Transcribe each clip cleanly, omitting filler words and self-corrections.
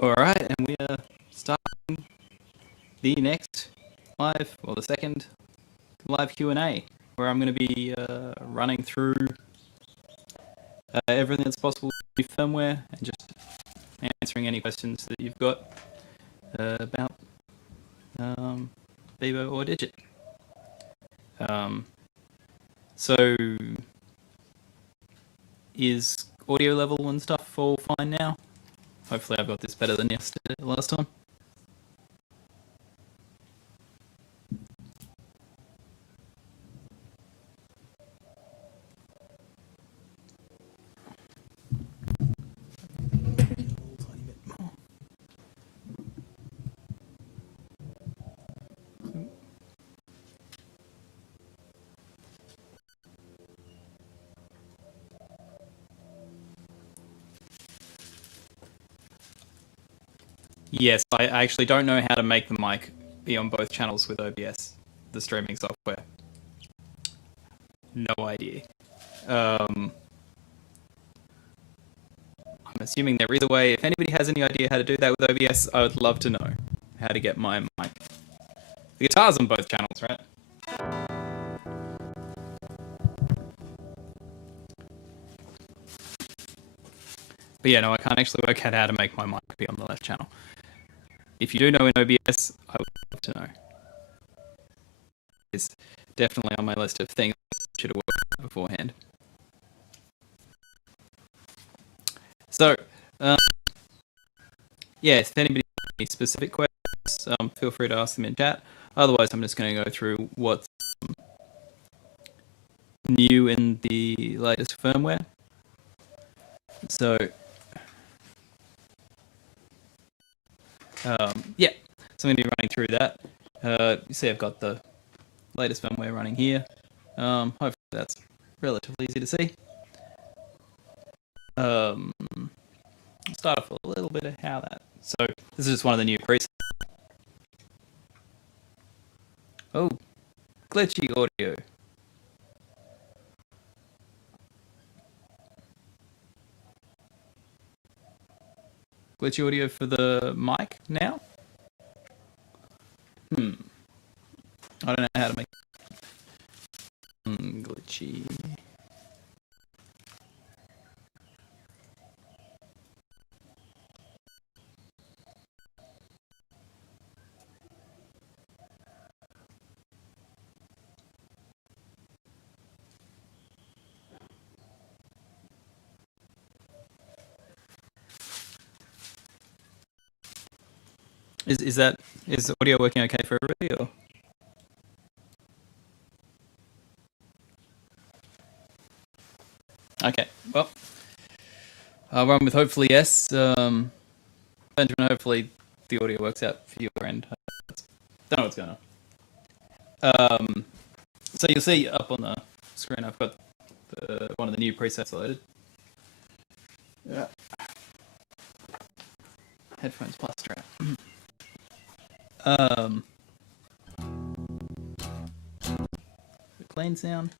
All right, and we are starting the next live, or the second live Q&A, where I'm going to be running through everything that's possible with firmware and just answering any questions that you've got about Beebo or Digit. So, is audio level and stuff all fine now? Hopefully I've got this better than last time. Yes, I actually don't know how to make the mic be on both channels with OBS, the streaming software. No idea. I'm assuming there is a way. If anybody has any idea how to do that with OBS, I would love to know how to get my mic. The guitar's on both channels, right? But yeah, no, I can't actually work out how to make my mic be on the left channel. If you do know in OBS, I would love to know. It's definitely on my list of things I should have worked out beforehand. So, yeah, if anybody has any specific questions, feel free to ask them in chat. Otherwise, I'm just going to go through what's new in the latest firmware. So, yeah, so I'm going to be running through that. You see I've got the latest firmware running here. Hopefully that's relatively easy to see. Start off with a little bit of how that. So this is just one of the new presets. Oh, glitchy audio. Glitchy audio for the mic now? I don't know how to make glitchy. Is audio working okay for everybody? Or? Okay, well, I'll run with hopefully yes. Benjamin, hopefully the audio works out for your end. Don't know what's going on. So you'll see up on the screen I've got one of the new presets loaded. Yeah. Headphones plus strap. Clean sound.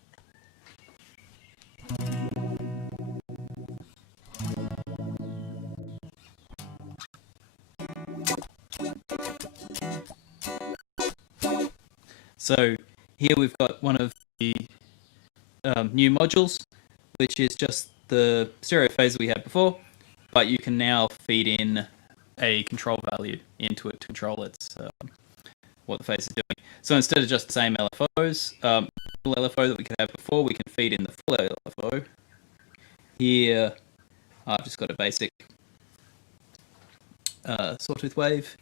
So here we've got one of the new modules, which is just the stereo phaser we had before, but you can now feed in a control value into it to control its what the phase is doing. So instead of just the same LFOs, full LFO that we could have before, we can feed in the full LFO. Here, I've just got a basic sawtooth wave,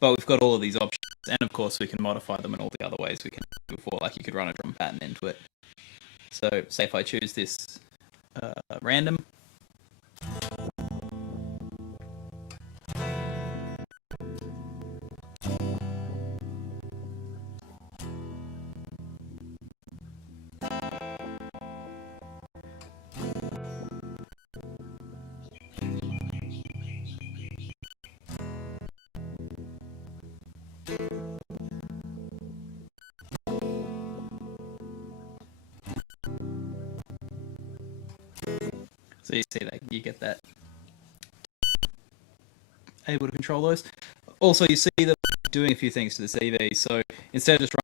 but we've got all of these options, and of course we can modify them in all the other ways we can do before, like you could run a drum pattern into it. So say if I choose this random, so you see that you get that able to control those. Also, you see that I'm doing a few things to this EV. So instead of just running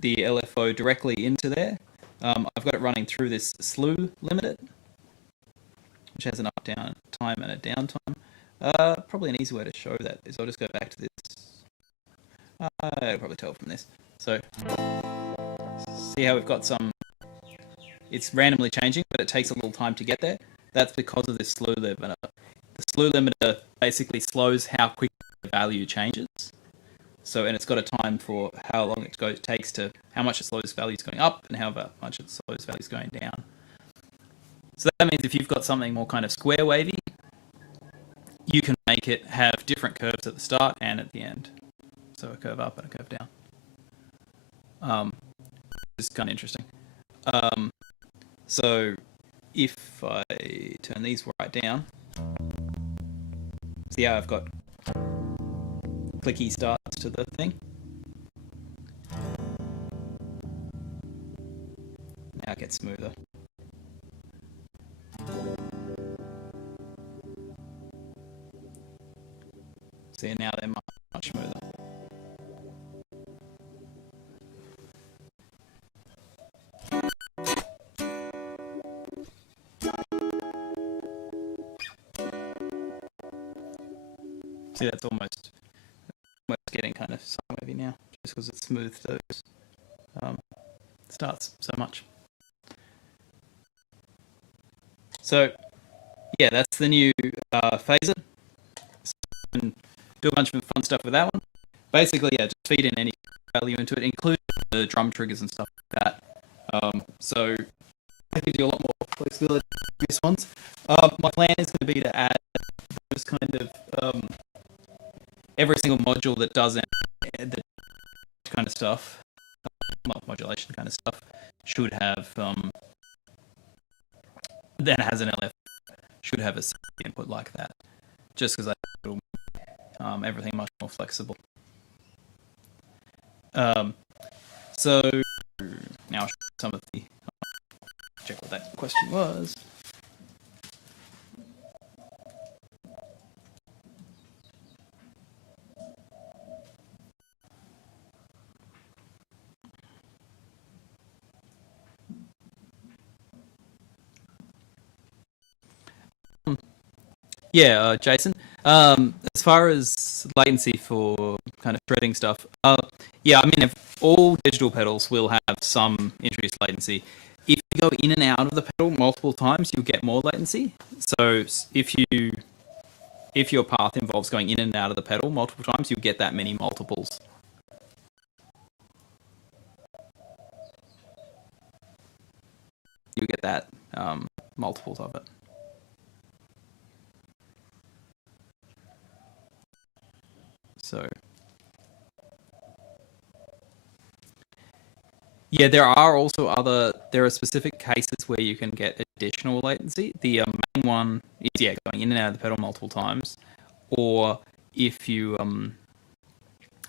the LFO directly into there, I've got it running through this slew limiter, which has an up down time and a down time. Probably an easy way to show that is I'll just go back to this. I'll probably tell from this. So see how we've got some. It's randomly changing, but it takes a little time to get there. That's because of this slew limiter. The slew limiter basically slows how quick the value changes. So, and it's got a time for how long it takes to how much it slows values going up and how much it slows values going down. So that means if you've got something more kind of square wavy, you can make it have different curves at the start and at the end. So a curve up and a curve down. It's kind of interesting. So if I turn these right down, see how I've got clicky starts to the thing? Now it gets smoother. See, now they're much smoother. See, that's almost getting kind of side wavy now, just because it's smoothed those starts so much. So, yeah, that's the new phaser. So you can do a bunch of fun stuff with that one. Basically, yeah, just feed in any value into it, including the drum triggers and stuff like that. So that gives you a lot more flexibility than previous ones. My plan is going to be to add those kind of every single module that does the kind of stuff, modulation kind of stuff, should have that has an LF should have a input like that, just because I think it'll make everything much more flexible. So now I'll show some of the check what that question was. Yeah, Jason. As far as latency for kind of threading stuff, yeah, I mean, if all digital pedals will have some introduced latency. If you go in and out of the pedal multiple times, you'll get more latency. So if your path involves going in and out of the pedal multiple times, you'll get that many multiples. You get that multiples of it. So yeah, there are specific cases where you can get additional latency. The main one is, yeah, going in and out of the pedal multiple times, or if you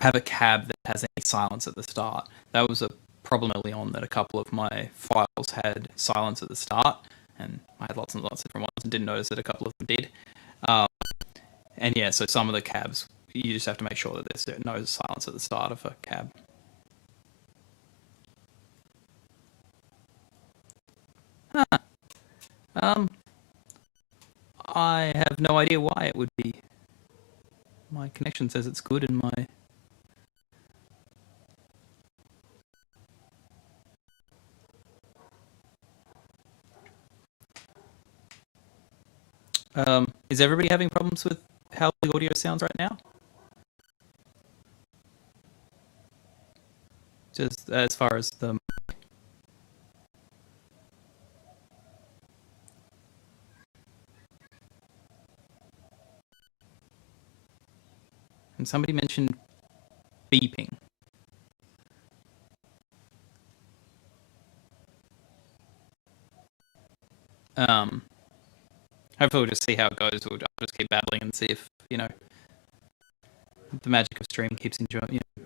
have a cab that has any silence at the start. That was a problem early on, that a couple of my files had silence at the start, and I had lots and lots of different ones and didn't notice that a couple of them did. And yeah, so some of the cabs, you just have to make sure that there's no silence at the start of a cab. I have no idea why it would be. My connection says it's good, and my is everybody having problems with how the audio sounds right now? Just as far as the... And somebody mentioned beeping. Hopefully we'll just see how it goes. I'll just keep babbling and see if, the magic of stream keeps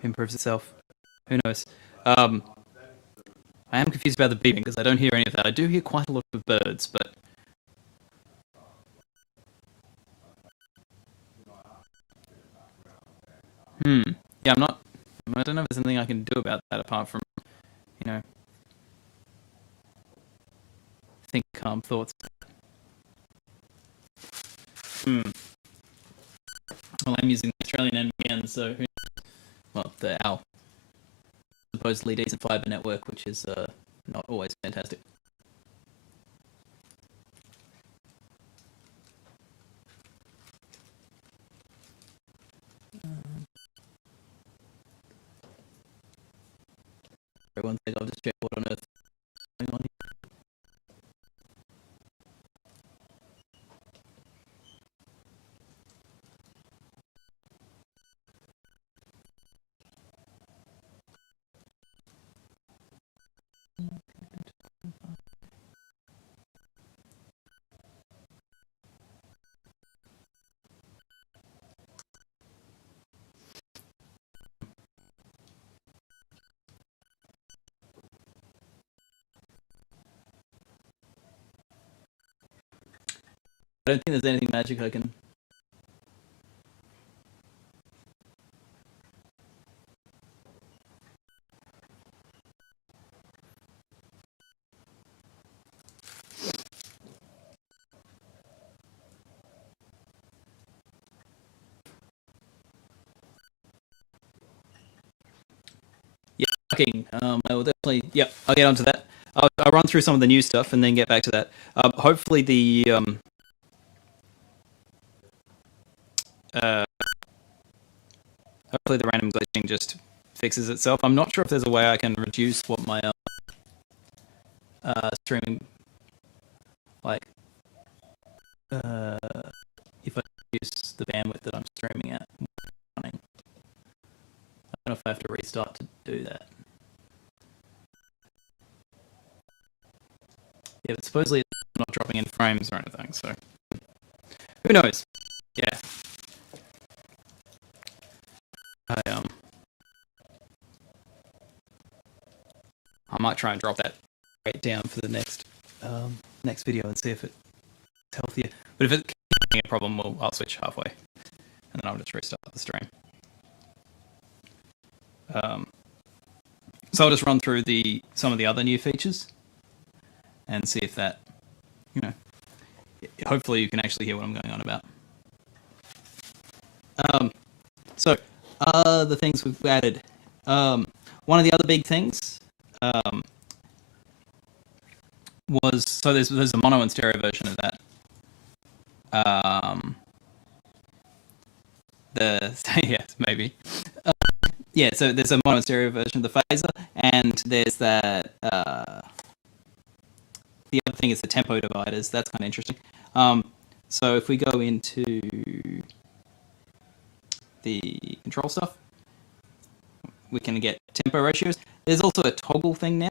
improves itself. Who knows? I am confused about the beeping because I don't hear any of that. I do hear quite a lot of birds, but... Hmm. Yeah, I'm not. I don't know if there's anything I can do about that apart from, you know, think calm thoughts. Hmm. Well, I'm using the Australian NBN, so well, our supposedly decent fiber network, which is not always fantastic. For one sec, I'll just check what on earth is going on here. I don't think there's anything magic I can. Yeah, fucking. I will definitely. Yep, I'll get onto that. I'll run through some of the new stuff and then get back to that. Hopefully uh, hopefully the random glitching just fixes itself. I'm not sure if there's a way I can reduce what my streaming like uh, if I use the bandwidth that I'm streaming at. Running. I don't know if I have to restart to do that. Yeah, but supposedly it's not dropping in frames or anything, so who knows? Yeah, I I might try and drop that rate down for the next video and see if it's healthier. But if it's a problem, I'll switch halfway and then I'll just restart the stream. Um, so I'll just run through some of the other new features and see if that, you know, hopefully you can actually hear what I'm going on about. So the things we've added. One of the other big things was so there's a mono and stereo version of that. The yes, maybe. Yeah, so there's a mono and stereo version of the phaser, and there's that. The other thing is the tempo dividers. That's kind of interesting. So if we go into the control stuff, we can get tempo ratios. There's also a toggle thing now.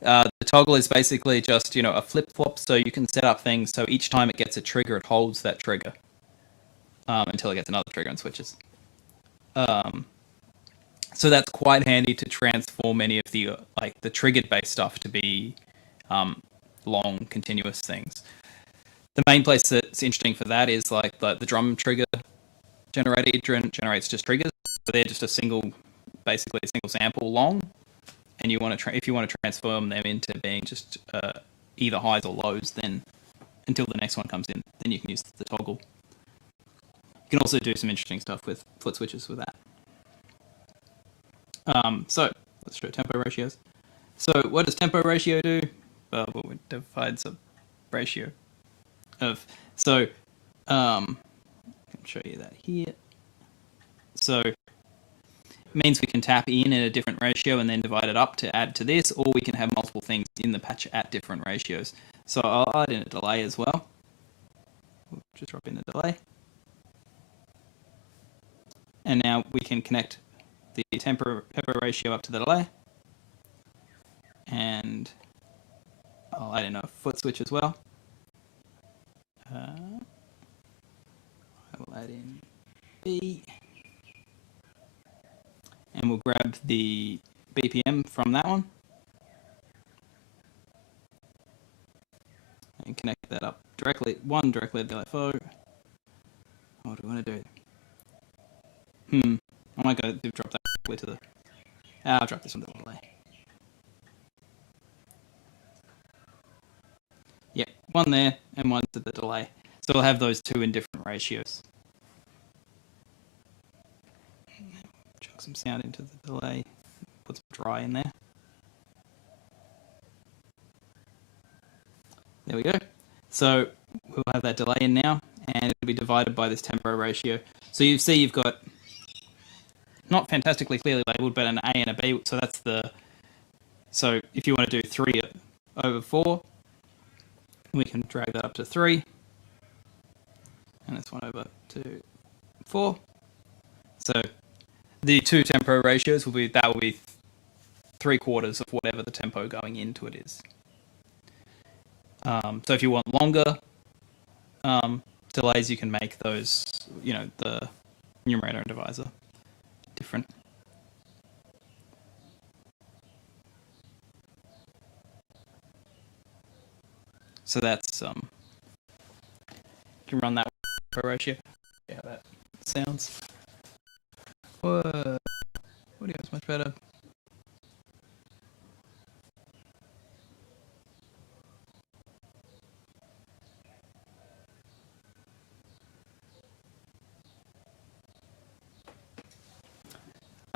The toggle is basically just a flip flop, so you can set up things so each time it gets a trigger, it holds that trigger until it gets another trigger and switches. So that's quite handy to transform any of the the triggered based stuff to be long continuous things. The main place that's interesting for that is like the drum trigger generator. It generates just triggers, so they're just basically a single sample long, and you want to if you want to transform them into being just either highs or lows, then until the next one comes in, then you can use the toggle. You can also do some interesting stuff with foot switches with that. So let's show tempo ratios. So what does tempo ratio do? Well, it divides a ratio of. So I can show you that here. So it means we can tap in a different ratio and then divide it up to add to this, or we can have multiple things in the patch at different ratios. So I'll add in a delay as well. We'll just drop in the delay. And now we can connect the tempo ratio up to the delay. And I'll add in a foot switch as well. I will add in B. And we'll grab the BPM from that one. And connect that up directly to the LFO. What do we want to do? I might go drop that quickly to the... I'll drop this one to the delay. Yeah, one there and one to the delay. So we'll have those two in different ratios. Chuck some sound into the delay. Put some dry in there. There we go. So we'll have that delay in now, and it'll be divided by this tempo ratio. So you see you've got not fantastically clearly labeled, but an A and a B. So that's the... So if you want to do 3/4, we can drag that up to 3. And this one over to 4. So the two tempo ratios will be 3/4 of whatever the tempo going into it is. So if you want longer delays, you can make those, the numerator and divisor different. So that's you can run that ratio. See how that sounds. Whoa, audio is much better.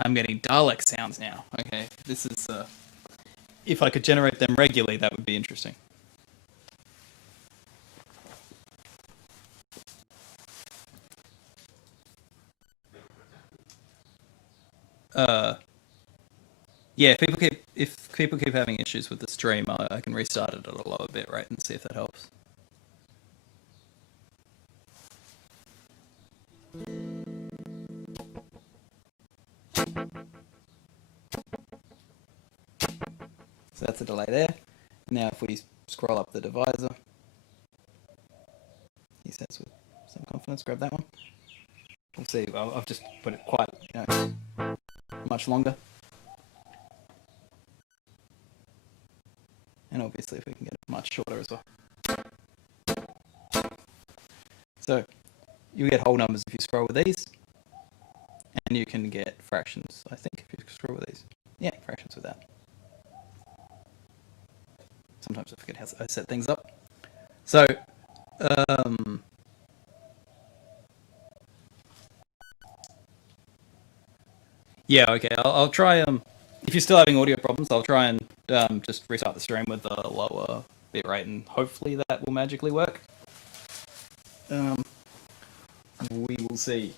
I'm getting Dalek sounds now. Okay, this is... if I could generate them regularly, that would be interesting. Yeah, if people keep having issues with the stream, I can restart it at a lower bit rate and see if that helps. So that's the delay there. Now if we scroll up the divisor, he says with some confidence, grab that one. We'll see. Well, I've just put it quite, much longer. And obviously if we can get it much shorter as well. So you get whole numbers if you scroll with these. And you can get fractions, I think, if you scroll with these. Yeah, fractions with that. Sometimes I forget how I set things up. So, yeah, okay, I'll try, if you're still having audio problems, I'll try and just restart the stream with a lower bitrate, and hopefully that will magically work. We will see.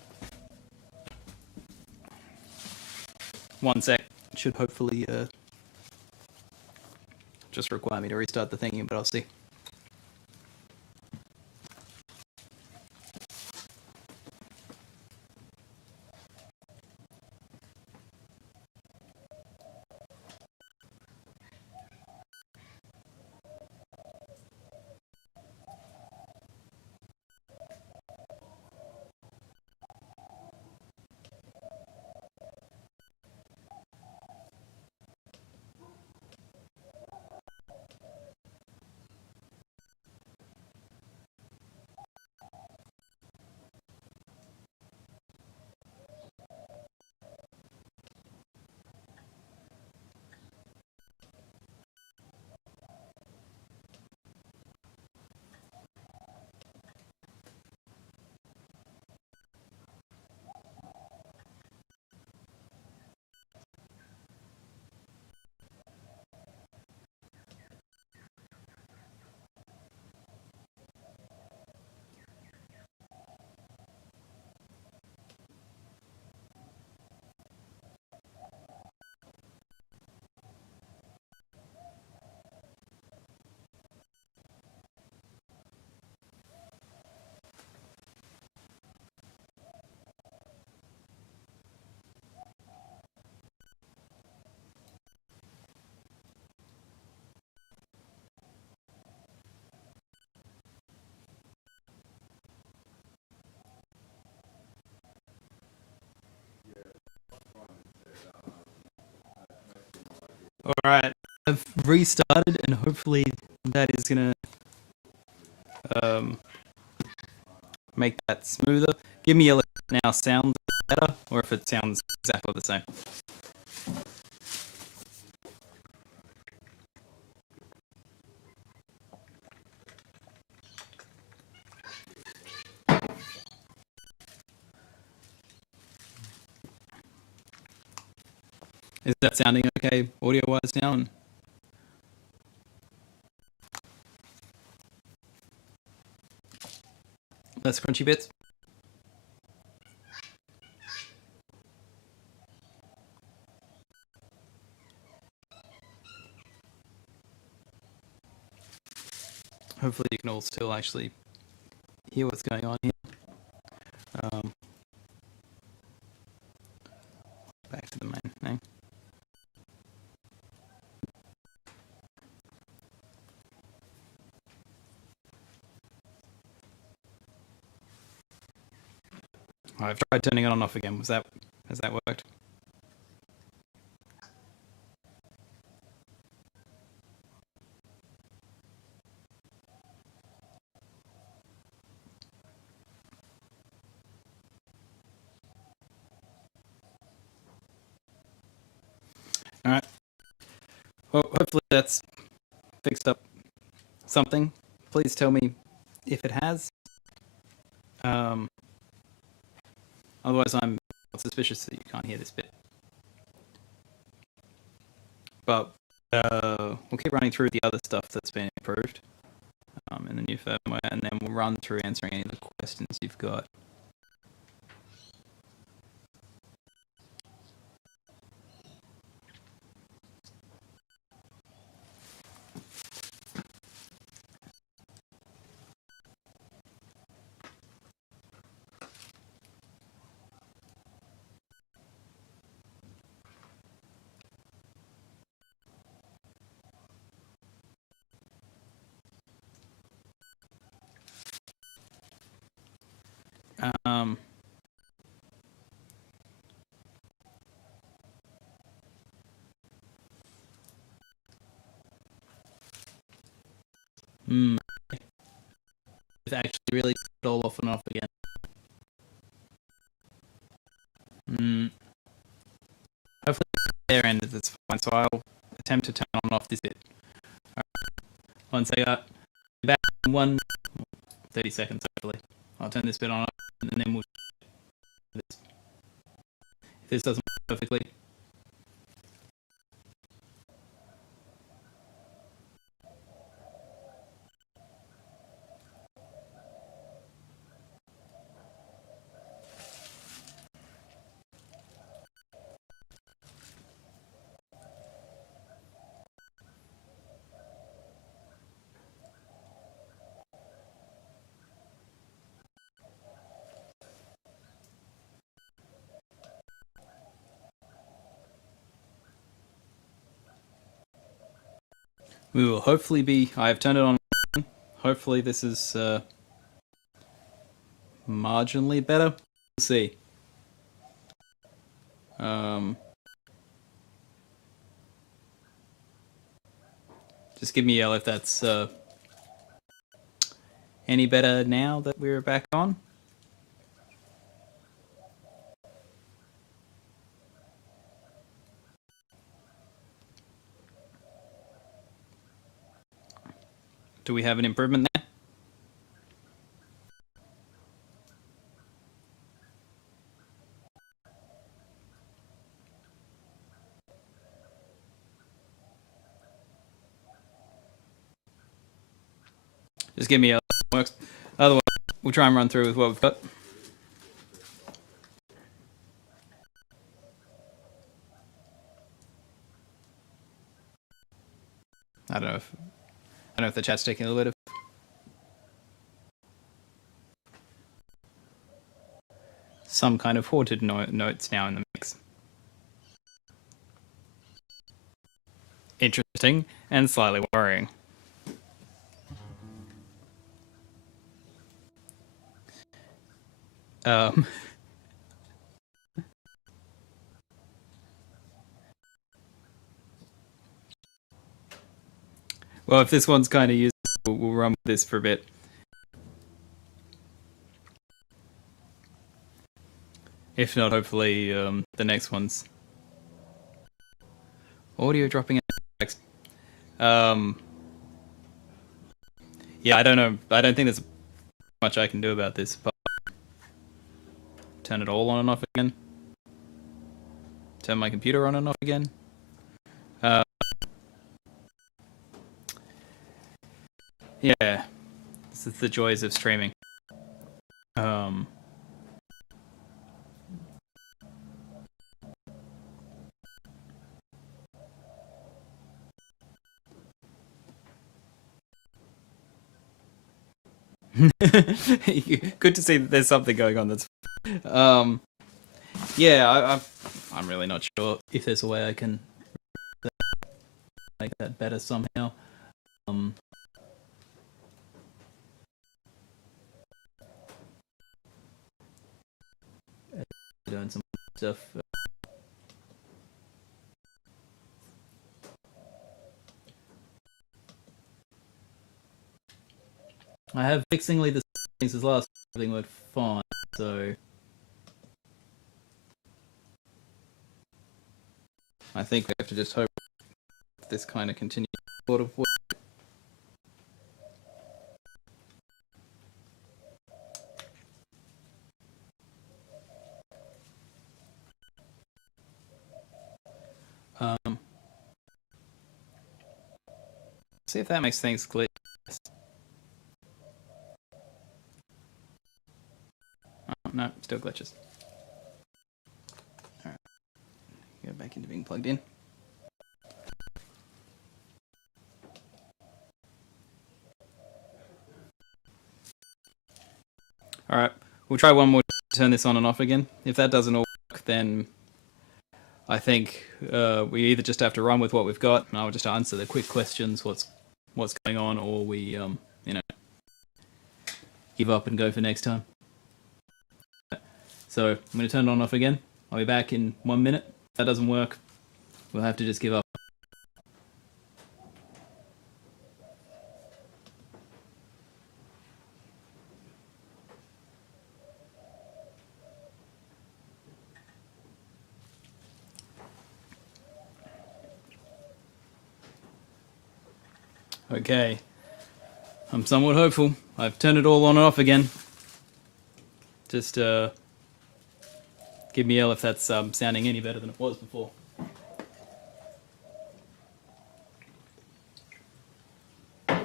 One sec. It should hopefully just require me to restart the thingy, but I'll see. All right, I've restarted, and hopefully that is gonna make that smoother. Give me a now sound better or if it sounds exactly the same. Is that sounding okay audio-wise now? And less crunchy bits? Hopefully you can all still actually hear what's going on here. Back to the main thing. I've tried turning it on and off again. Has that worked? All right. Well, hopefully that's fixed up something. Please tell me if it has. Otherwise, I'm suspicious that you can't hear this bit. But we'll keep running through the other stuff that's been improved in the new firmware, and then we'll run through answering any of the questions you've got. Um, It's actually really it all off and off again. Hopefully their end is fine, so I'll attempt to turn on and off this bit. All right. Once I got back in 30 seconds, hopefully. I'll turn this bit on and then we'll this. If this doesn't work perfectly. We will hopefully be. I have turned it on. Hopefully, this is marginally better. We'll see. Just give me a yell if that's any better now that we're back on. Do we have an improvement there? Just give me a works. Otherwise, we'll try and run through with what we've got. I don't know if the chat's taking a little bit of some kind of haunted notes now in the mix. Interesting and slightly worrying. Well, if this one's kind of useful, we'll run with this for a bit. If not, hopefully the next one's audio dropping out. Um, yeah, I don't know. I don't think there's much I can do about this, but turn it all on and off again. Turn my computer on and off again. Uh, yeah, this is the joys of streaming. Um, Good to see that there's something going on. That's yeah. I'm really not sure if there's a way I can make that better somehow. Um, Doing some stuff. I have fixingly the things as last thing went fine, so I think we have to just hope this kind of continues sort of work. See if that makes things glitch. Oh, no, still glitches. Alright. Go back into being plugged in. Alright, we'll try one more to turn this on and off again. If that doesn't all work, then I think we either just have to run with what we've got, and I'll just answer the quick questions, what's going on, or we, you know, give up and go for next time. So I'm going to turn it on and off again. I'll be back in 1 minute. If that doesn't work, we'll have to just give up. Okay. I'm somewhat hopeful. I've turned it all on and off again. Just give me a yell if that's sounding any better than it was before. My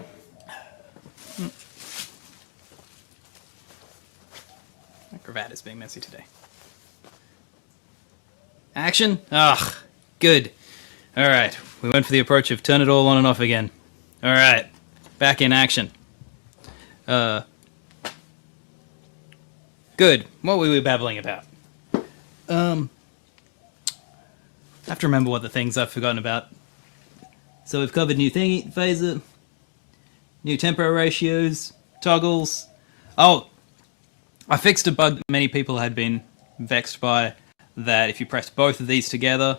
cravat is being messy today. Action? Ugh, good. Alright, we went for the approach of turn it all on and off again. Alright, back in action. Good. What were we babbling about? I have to remember what the things I've forgotten about. So we've covered new thingy phaser, new tempo ratios, toggles. Oh, I fixed a bug that many people had been vexed by, that if you pressed both of these together,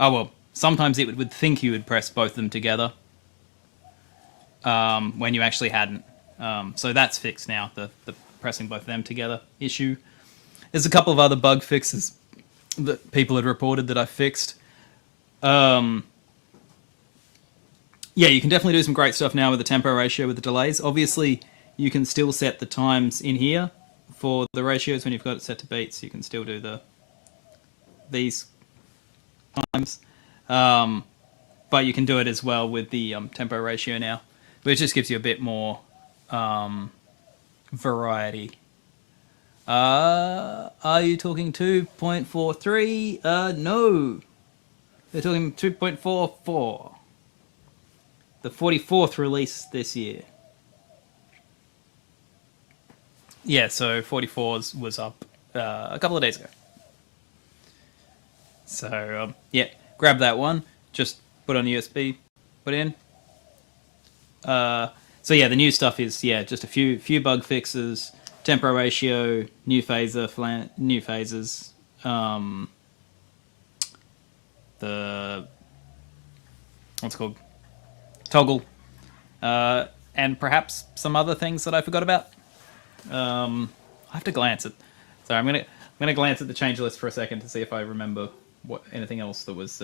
oh well, sometimes it would think you would press both of them together when you actually hadn't. So that's fixed now, the pressing both of them together issue. There's a couple of other bug fixes that people had reported that I fixed. Yeah, you can definitely do some great stuff now with the tempo ratio with the delays. Obviously, you can still set the times in here for the ratios when you've got it set to beats. You can still do these times. But you can do it as well with the tempo ratio now, which just gives you a bit more variety. Are you talking 2.43? No. They're talking 2.44. The 44th release this year. Yeah, so 44 was up a couple of days ago. So, yeah, grab that one. Just put on USB, put in. So yeah, the new stuff is, yeah, just a few bug fixes, tempo ratio, new phaser, new phasers, the what's it called, toggle, and perhaps some other things that I forgot about. I have to glance at. So I'm going to glance at the change list for a second to see if I remember what anything else that was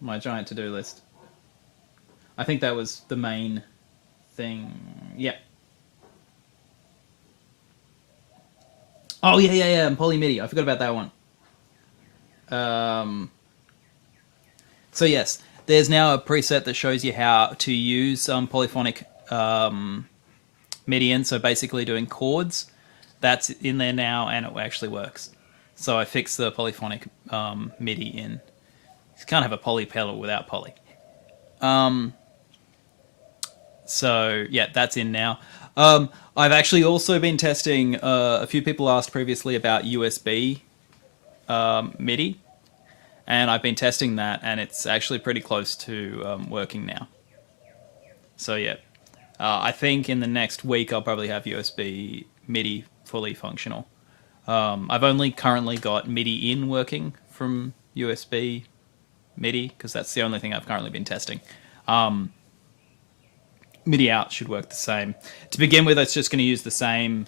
my giant to-do list. I think that was the main thing. Yeah. Oh, yeah. Poly MIDI. I forgot about that one. So yes, there's now a preset that shows you how to use polyphonic MIDI in. So basically doing chords. That's in there now, and it actually works. So I fixed the polyphonic MIDI in. You can't have a poly pedal without poly. So yeah, that's in now. I've actually also been testing. A few people asked previously about USB MIDI, and I've been testing that, and it's actually pretty close to working now. So yeah, I think in the next week I'll probably have USB MIDI fully functional. I've only currently got MIDI in working from USB MIDI because that's the only thing I've currently been testing. MIDI out should work the same. To begin with, it's just going to use the same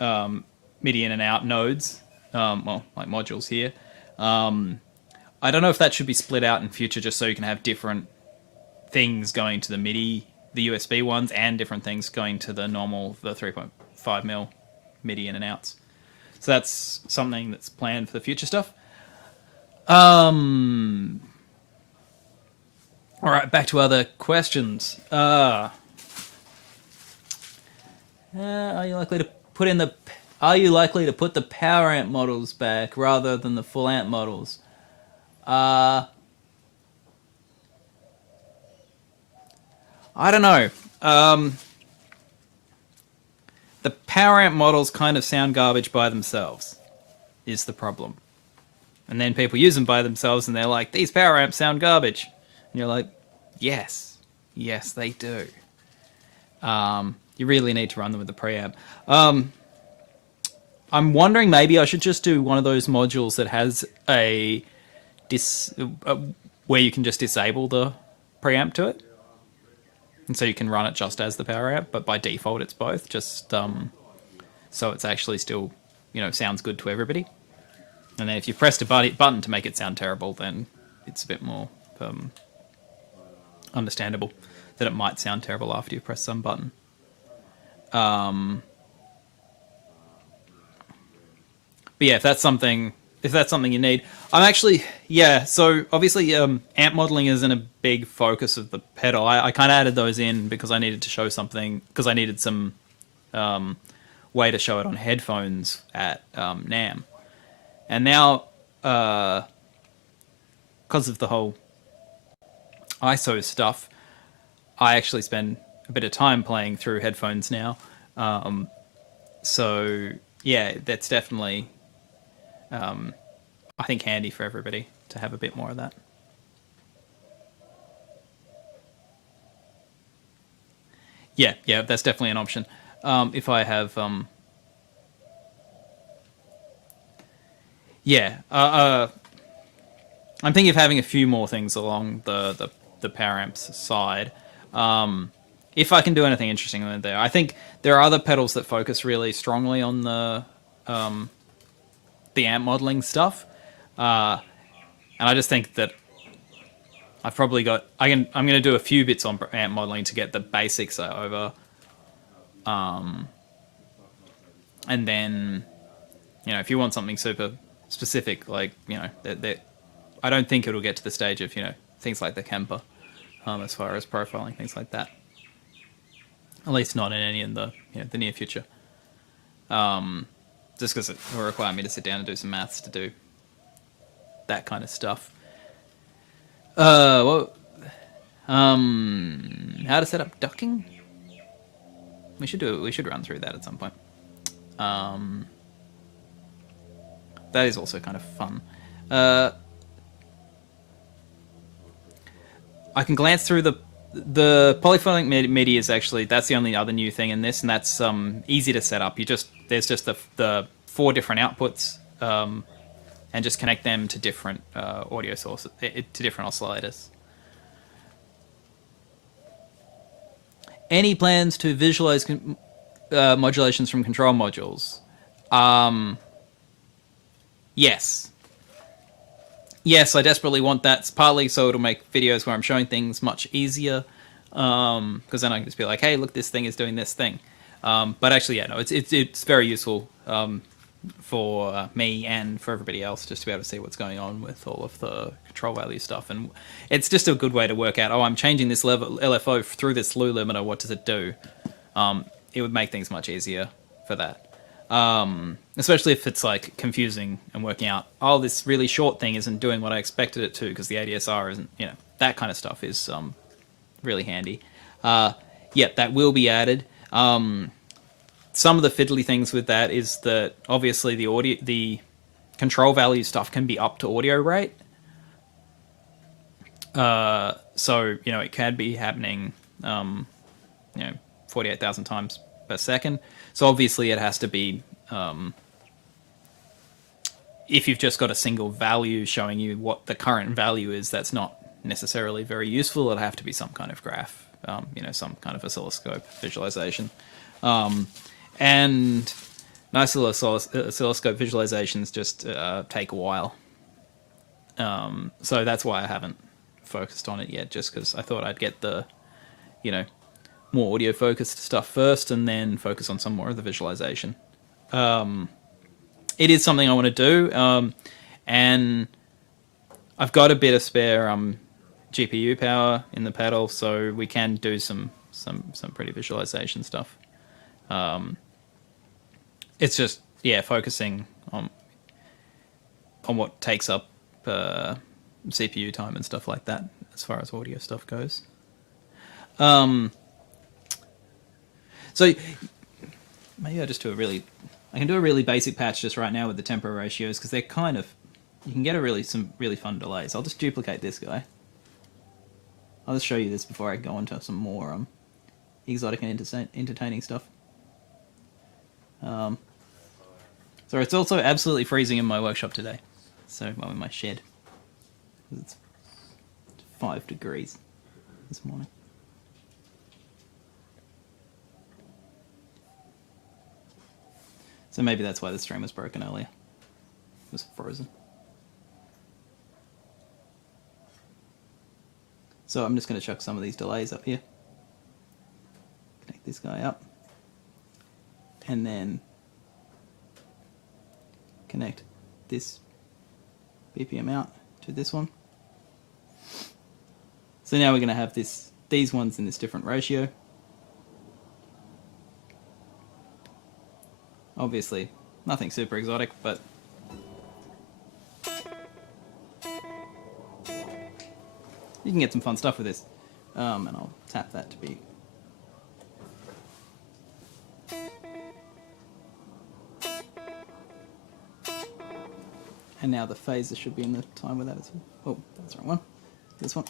MIDI in and out nodes, well, like modules here. I don't know if that should be split out in future just so you can have different things going to the MIDI, the USB ones, and different things going to the normal, the 3.5mm MIDI in and outs. So that's something that's planned for the future stuff. All right, back to other questions. Are you likely to put in the? Are you likely to put the power amp models back rather than the full amp models? I don't know. The power amp models kind of sound garbage by themselves, is the problem. And then people use them by themselves and they're like, these power amps sound garbage. And you're like, yes, they do. You really need to run them with the preamp. I'm wondering maybe I should just do one of those modules that has a where you can just disable the preamp to it. And so you can run it just as the power amp, but by default it's both, just so it's actually still, sounds good to everybody. And then if you pressed a button to make it sound terrible, then it's a bit more understandable that it might sound terrible after you press some button. But yeah, if that's something you need, I'm actually, so obviously amp modeling isn't a big focus of the pedal. I kind of added those in because I needed to show something, because I needed some way to show it on headphones at NAMM. And now, because of the whole ISO stuff, I actually spend a bit of time playing through headphones now. So yeah, that's definitely, I think, handy for everybody to have a bit more of that. Yeah, that's definitely an option. If I have, I'm thinking of having a few more things along the power amps side. If I can do anything interesting in there. I think there are other pedals that focus really strongly on the amp modeling stuff. And I just think that I've probably got, I'm going to do a few bits on amp modeling to get the basics over. And then, if you want something super specific, like, I don't think it'll get to the stage of, things like the Kemper, as far as profiling, things like that. At least not in any in the, the near future. Just because it will require me to sit down and do some maths to do that kind of stuff. How to set up ducking? We should run through that at some point. That is also kind of fun. I can glance through the polyphonic MIDI is actually, that's the only other new thing in this, and that's easy to set up. There's just the 4 different outputs, and just connect them to different audio sources, to different oscillators. Any plans to visualize modulations from control modules. Yes. Yes, I desperately want that. It's partly so it'll make videos where I'm showing things much easier, because then I can just be like, hey, look, this thing is doing this thing. But actually, yeah, no, it's very useful for me and for everybody else just to be able to see what's going on with all of the control value stuff. And it's just a good way to work out, oh, I'm changing this level LFO through this slew limiter, what does it do? It would make things much easier for that. Especially if it's like confusing and working out, oh, this really short thing isn't doing what I expected it to because the ADSR isn't, that kind of stuff is really handy. Yeah, that will be added. Some of the fiddly things with that is that obviously the control value stuff can be up to audio rate. So, it can be happening, 48,000 times per second. So obviously it has to be, if you've just got a single value showing you what the current value is, that's not necessarily very useful. It'll have to be some kind of graph, some kind of oscilloscope visualization. And nice little oscilloscope visualizations just take a while. So that's why I haven't focused on it yet, just because I thought I'd get the, more audio focused stuff first and then focus on some more of the visualization. It is something I want to do, and I've got a bit of spare GPU power in the pedal, so we can do some pretty visualization stuff. It's just focusing on what takes up CPU time and stuff like that as far as audio stuff goes. So maybe I can do a really basic patch just right now with the tempo ratios, because they're kind of, you can get some really fun delays. I'll just duplicate this guy. I'll just show you this before I go on to some more exotic and entertaining stuff. So it's also absolutely freezing in my workshop today. So I'm in my shed. It's 5 degrees this morning. So maybe that's why the stream was broken earlier. It was frozen. So I'm just going to chuck some of these delays up here. Connect this guy up. And then connect this BPM out to this one. So now we're going to have these ones in this different ratio. Obviously, nothing super exotic, but you can get some fun stuff with this. And I'll tap that to be... And now the phaser should be in the time with that as well. Oh, that's the wrong one. This one.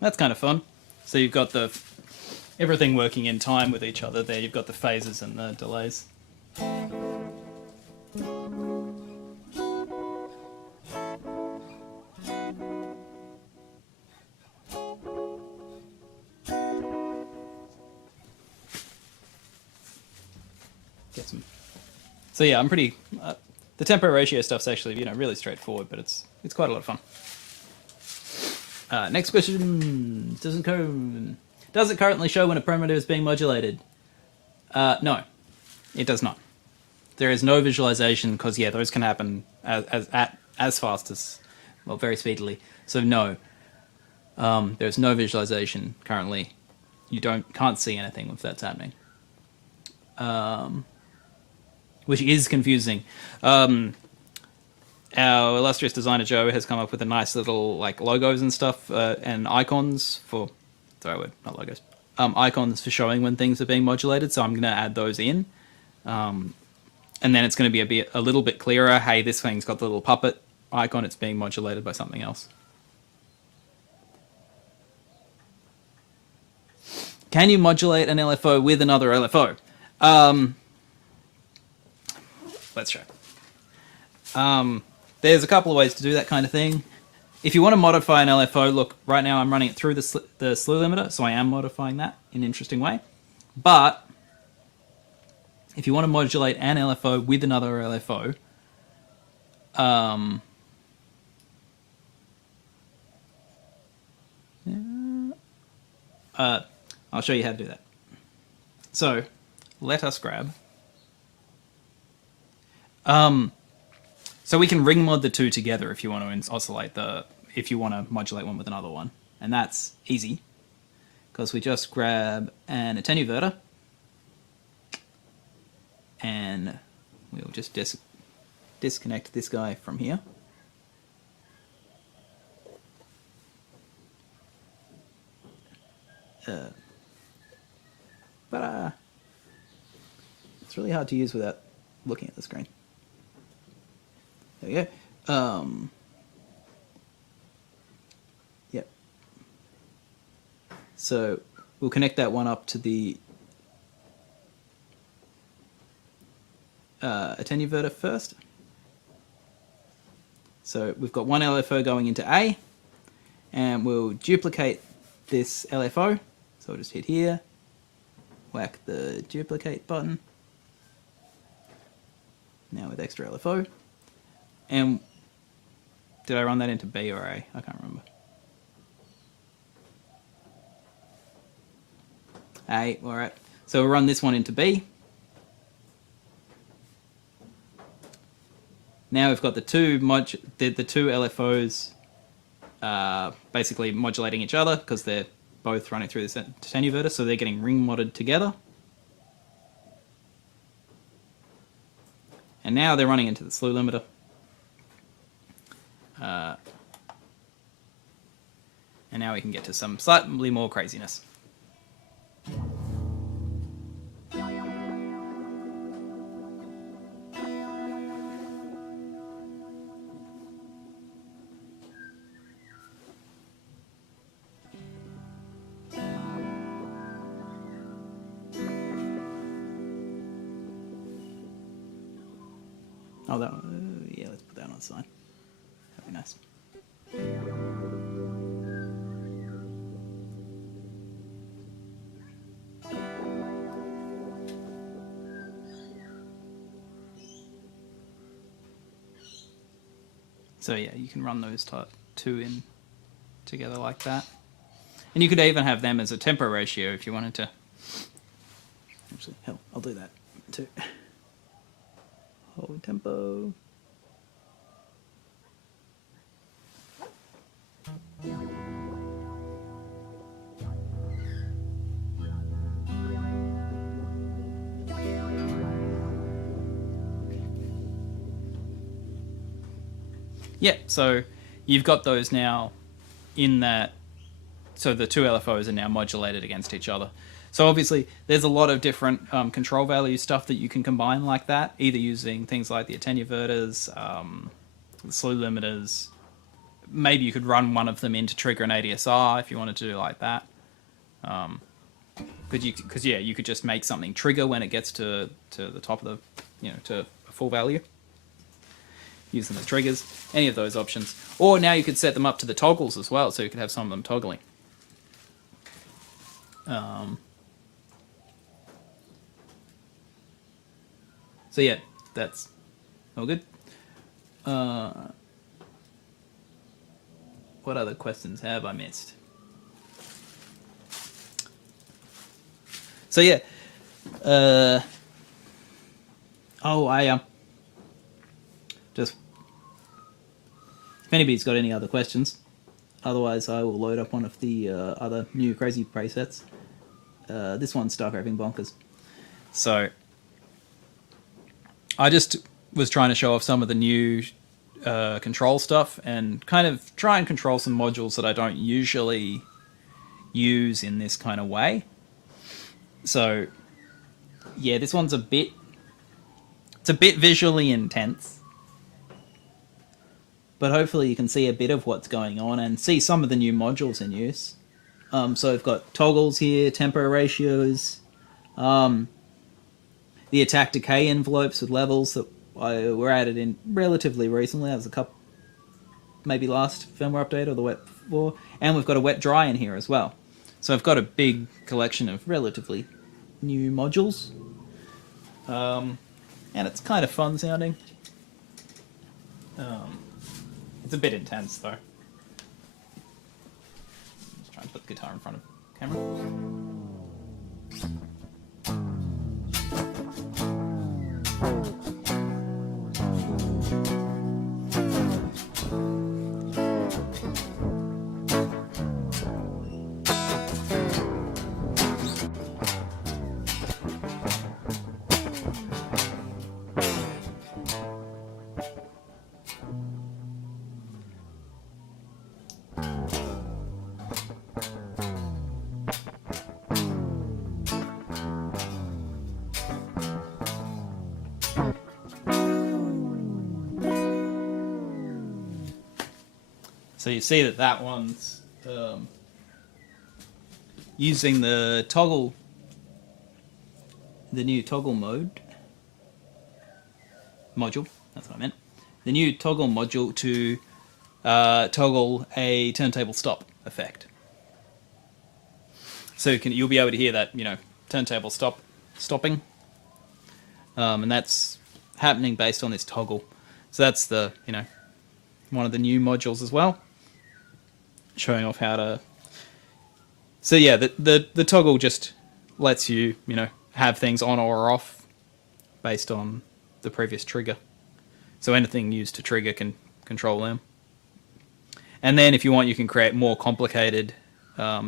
That's kind of fun. So you've got everything working in time with each other there. You've got the phases and the delays. So yeah, I'm pretty... the tempo ratio stuff's actually, really straightforward, but it's quite a lot of fun. Next question. Does it currently show when a parameter is being modulated? No, it does not. There is no visualization because, those can happen as fast as, well, very speedily. So no, there's no visualization currently. You can't see anything if that's happening. Which is confusing. Our illustrious designer Joe has come up with a nice little logos and stuff and icons for, not logos, icons for showing when things are being modulated. So I'm going to add those in, and then it's going to be a little bit clearer. Hey, this thing's got the little puppet icon. It's being modulated by something else. Can you modulate an LFO with another LFO? let's show. There's a couple of ways to do that kind of thing. If you want to modify an LFO, look, right now I'm running it through the slew limiter, so I am modifying that in an interesting way. But if you want to modulate an LFO with another LFO, I'll show you how to do that. So let us grab. So we can ring mod the two together if you want to oscillate if you want to modulate one with another one, and that's easy because we just grab an attenuverter and we'll just disconnect this guy from here. But it's really hard to use without looking at the screen. There we go. Yep. So we'll connect that one up to the attenuverter first. So we've got one LFO going into A, and we'll duplicate this LFO. So I'll just hit here, whack the duplicate button. Now with extra LFO. And did I run that into B or A? I can't remember. A, alright. So we'll run this one into B. Now we've got the two LFOs basically modulating each other because they're both running through this attenuverter, so they're getting ring modded together. And now they're running into the slew limiter. And now we can get to some slightly more craziness. Oh, that one, yeah, let's put that on the side. That'd be nice. So yeah, you can run those two in together like that. And you could even have them as a tempo ratio if you wanted to. Actually, hell, I'll do that too. Hold tempo. Yeah, so you've got those now in that, so the two LFOs are now modulated against each other. So obviously there's a lot of different control value stuff that you can combine like that, either using things like the attenuverters, the slew limiters. Maybe you could run one of them in to trigger an ADSR if you wanted to do like that. Because yeah, you could just make something trigger when it gets to the top of the, to a full value. Use them as triggers, any of those options. Or now you could set them up to the toggles as well, so you could have some of them toggling. So yeah, that's all good. What other questions have I missed? So yeah, I just, if anybody's got any other questions, otherwise I will load up one of the other new crazy presets. This one's Star Craving Bonkers. So I just was trying to show off some of the new control stuff and kind of try and control some modules that I don't usually use in this kind of way. So yeah, this one's it's a bit visually intense, but hopefully you can see a bit of what's going on and see some of the new modules in use. So we've got toggles here, tempo ratios, the attack decay envelopes with levels that were added in relatively recently. That was a couple, maybe last firmware update or the wet before, and we've got a wet dry in here as well. So I've got a big collection of relatively new modules, and it's kind of fun sounding. It's a bit intense though. Just trying to put the guitar in front of the camera. So you see that one's using the toggle, the new toggle module. That's what I meant. The new toggle module to toggle a turntable stop effect. So you'll be able to hear that, turntable stopping, and that's happening based on this toggle. So that's the one of the new modules as well, showing off how to. So yeah, the toggle just lets you have things on or off based on the previous trigger. So anything used to trigger can control them. And then if you want, you can create more complicated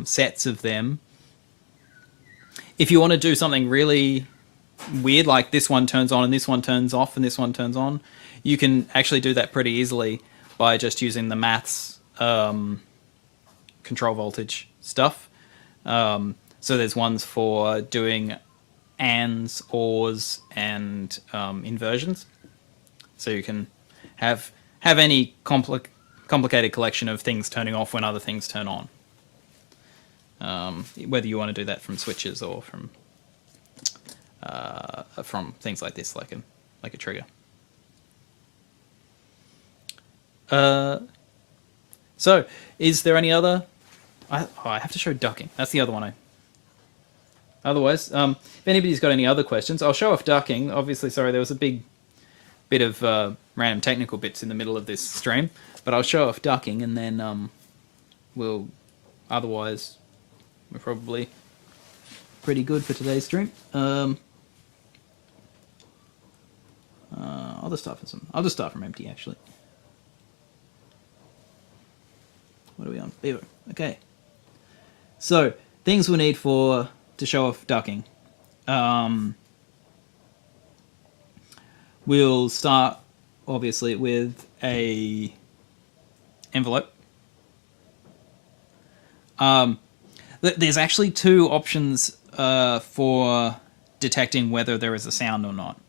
sets of them. If you want to do something really weird, like this one turns on and this one turns off and this one turns on, you can actually do that pretty easily by just using the maths control voltage stuff. So there's ones for doing ands, ors, and inversions. So you can have any complicated collection of things turning off when other things turn on. Whether you want to do that from switches or from things like this, like a trigger. So, is there any other? I have to show ducking. That's the other one. Otherwise, if anybody's got any other questions, I'll show off ducking. Obviously, sorry, there was a big bit of random technical bits in the middle of this stream, but I'll show off ducking, and then we'll. Otherwise, we're probably pretty good for today's stream. I'll just start from I'll just start from empty actually. What are we on? Beebo. Okay. So things we'll need to show off ducking. We'll start obviously with a envelope. There's actually two options for detecting whether there is a sound or not.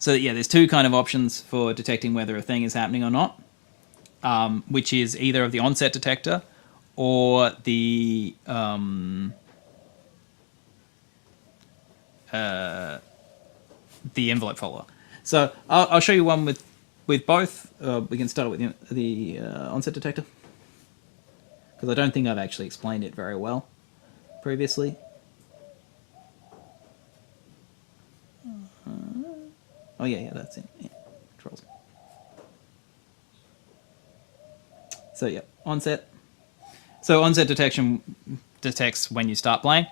So yeah, there's two kind of options for detecting whether a thing is happening or not, which is either of the onset detector or the envelope follower. So I'll show you one with both. We can start with the onset detector, because I don't think I've actually explained it very well previously. Oh yeah, that's it. Yeah, controls. So yeah, onset. So onset detection detects when you start playing.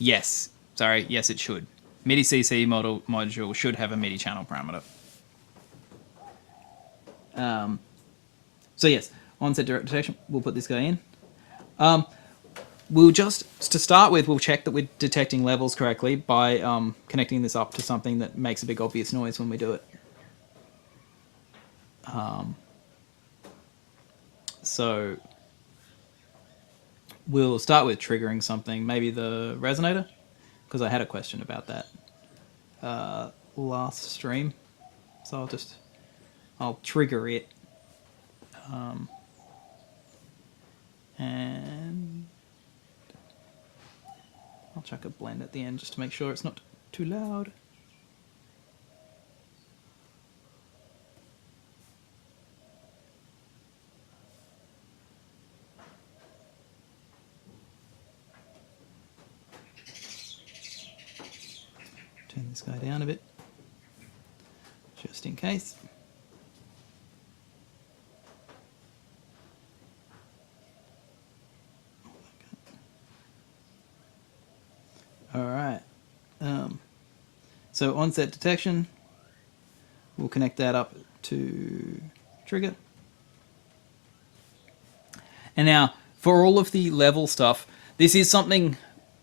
Yes. Sorry. Yes, it should. MIDI CC module should have a MIDI channel parameter. So yes, onset detection. We'll put this guy in. We'll just, to start with, we'll check that we're detecting levels correctly by connecting this up to something that makes a big obvious noise when we do it. So we'll start with triggering something, maybe the resonator. because I had a question about that last stream. So I'll trigger it, and I'll chuck a blend at the end just to make sure it's not too loud. Turn this guy down a bit, just in case. All right. So onset detection, we'll connect that up to trigger. And now, for all of the level stuff, this is something,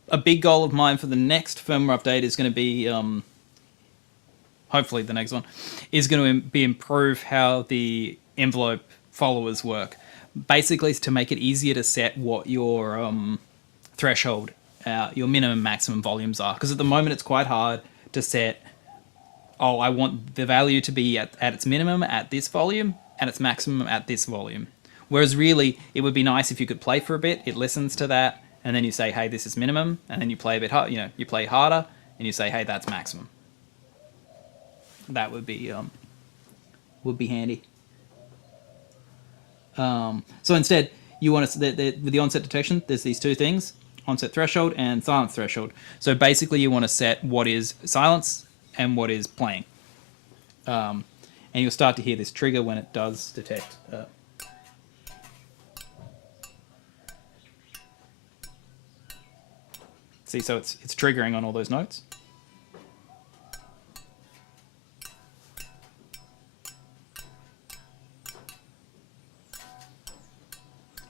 a big goal of mine for the next firmware update is going to be, hopefully the next one, is going to be improve how the envelope followers work. Basically, it's to make it easier to set what your threshold, your minimum maximum volumes are. Because at the moment it's quite hard to set, oh, I want the value to be at its minimum at this volume and its maximum at this volume. Whereas really, it would be nice if you could play for a bit, it listens to that, and then you say, hey, this is minimum, and then you play a bit hard, you play harder, and you say, hey, that's maximum. That would be handy. So instead, you want to, with the onset detection, there's these two things, onset threshold and silence threshold. So basically you want to set what is silence and what is playing. And you'll start to hear this trigger when it does detect. See, so it's triggering on all those notes.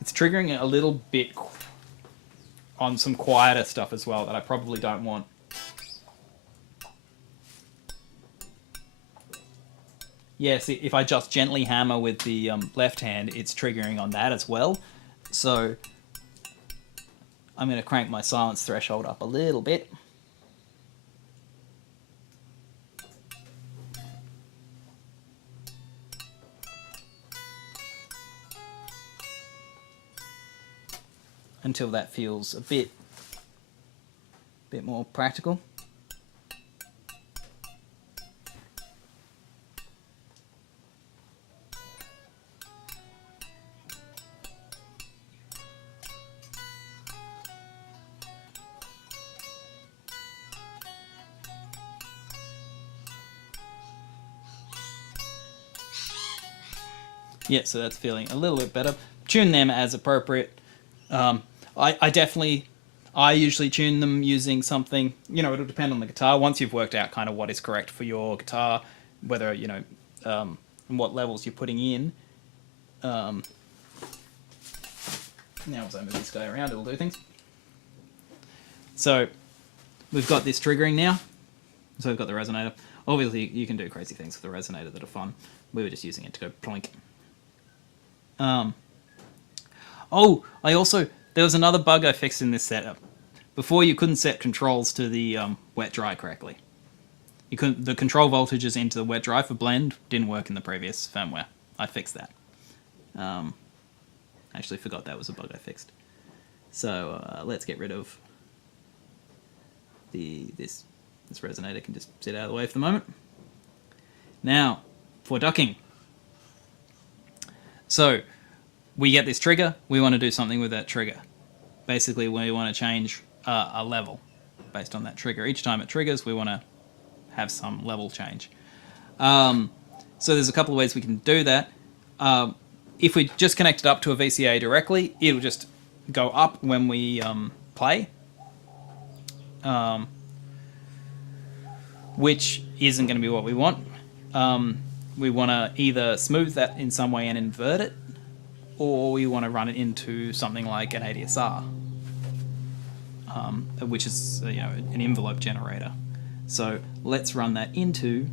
It's triggering a little bit on some quieter stuff as well that I probably don't want. Yes, if I just gently hammer with the left hand, it's triggering on that as well. So I'm going to crank my silence threshold up a little bit. Until that feels a bit more practical. Yeah, so that's feeling a little bit better. Tune them as appropriate. I usually tune them using something, it'll depend on the guitar. Once you've worked out kind of what is correct for your guitar, whether, and what levels you're putting in. Now as I move this guy around, it'll do things. So we've got this triggering now. So we've got the resonator. Obviously, you can do crazy things with the resonator that are fun. We were just using it to go plonk. There was another bug I fixed in this setup. Before, you couldn't set controls to the wet-dry correctly. The control voltages into the wet-dry for blend didn't work in the previous firmware. I fixed that. I actually forgot that was a bug I fixed. So let's get rid of this resonator. Can just sit out of the way for the moment. Now, for ducking. So we get this trigger, we want to do something with that trigger. Basically, we want to change a level based on that trigger. Each time it triggers, we want to have some level change. So there's a couple of ways we can do that. If we just connect it up to a VCA directly, it'll just go up when we play, which isn't going to be what we want. We want to either smooth that in some way and invert it, or we want to run it into something like an ADSR, which is an envelope generator. So let's run that into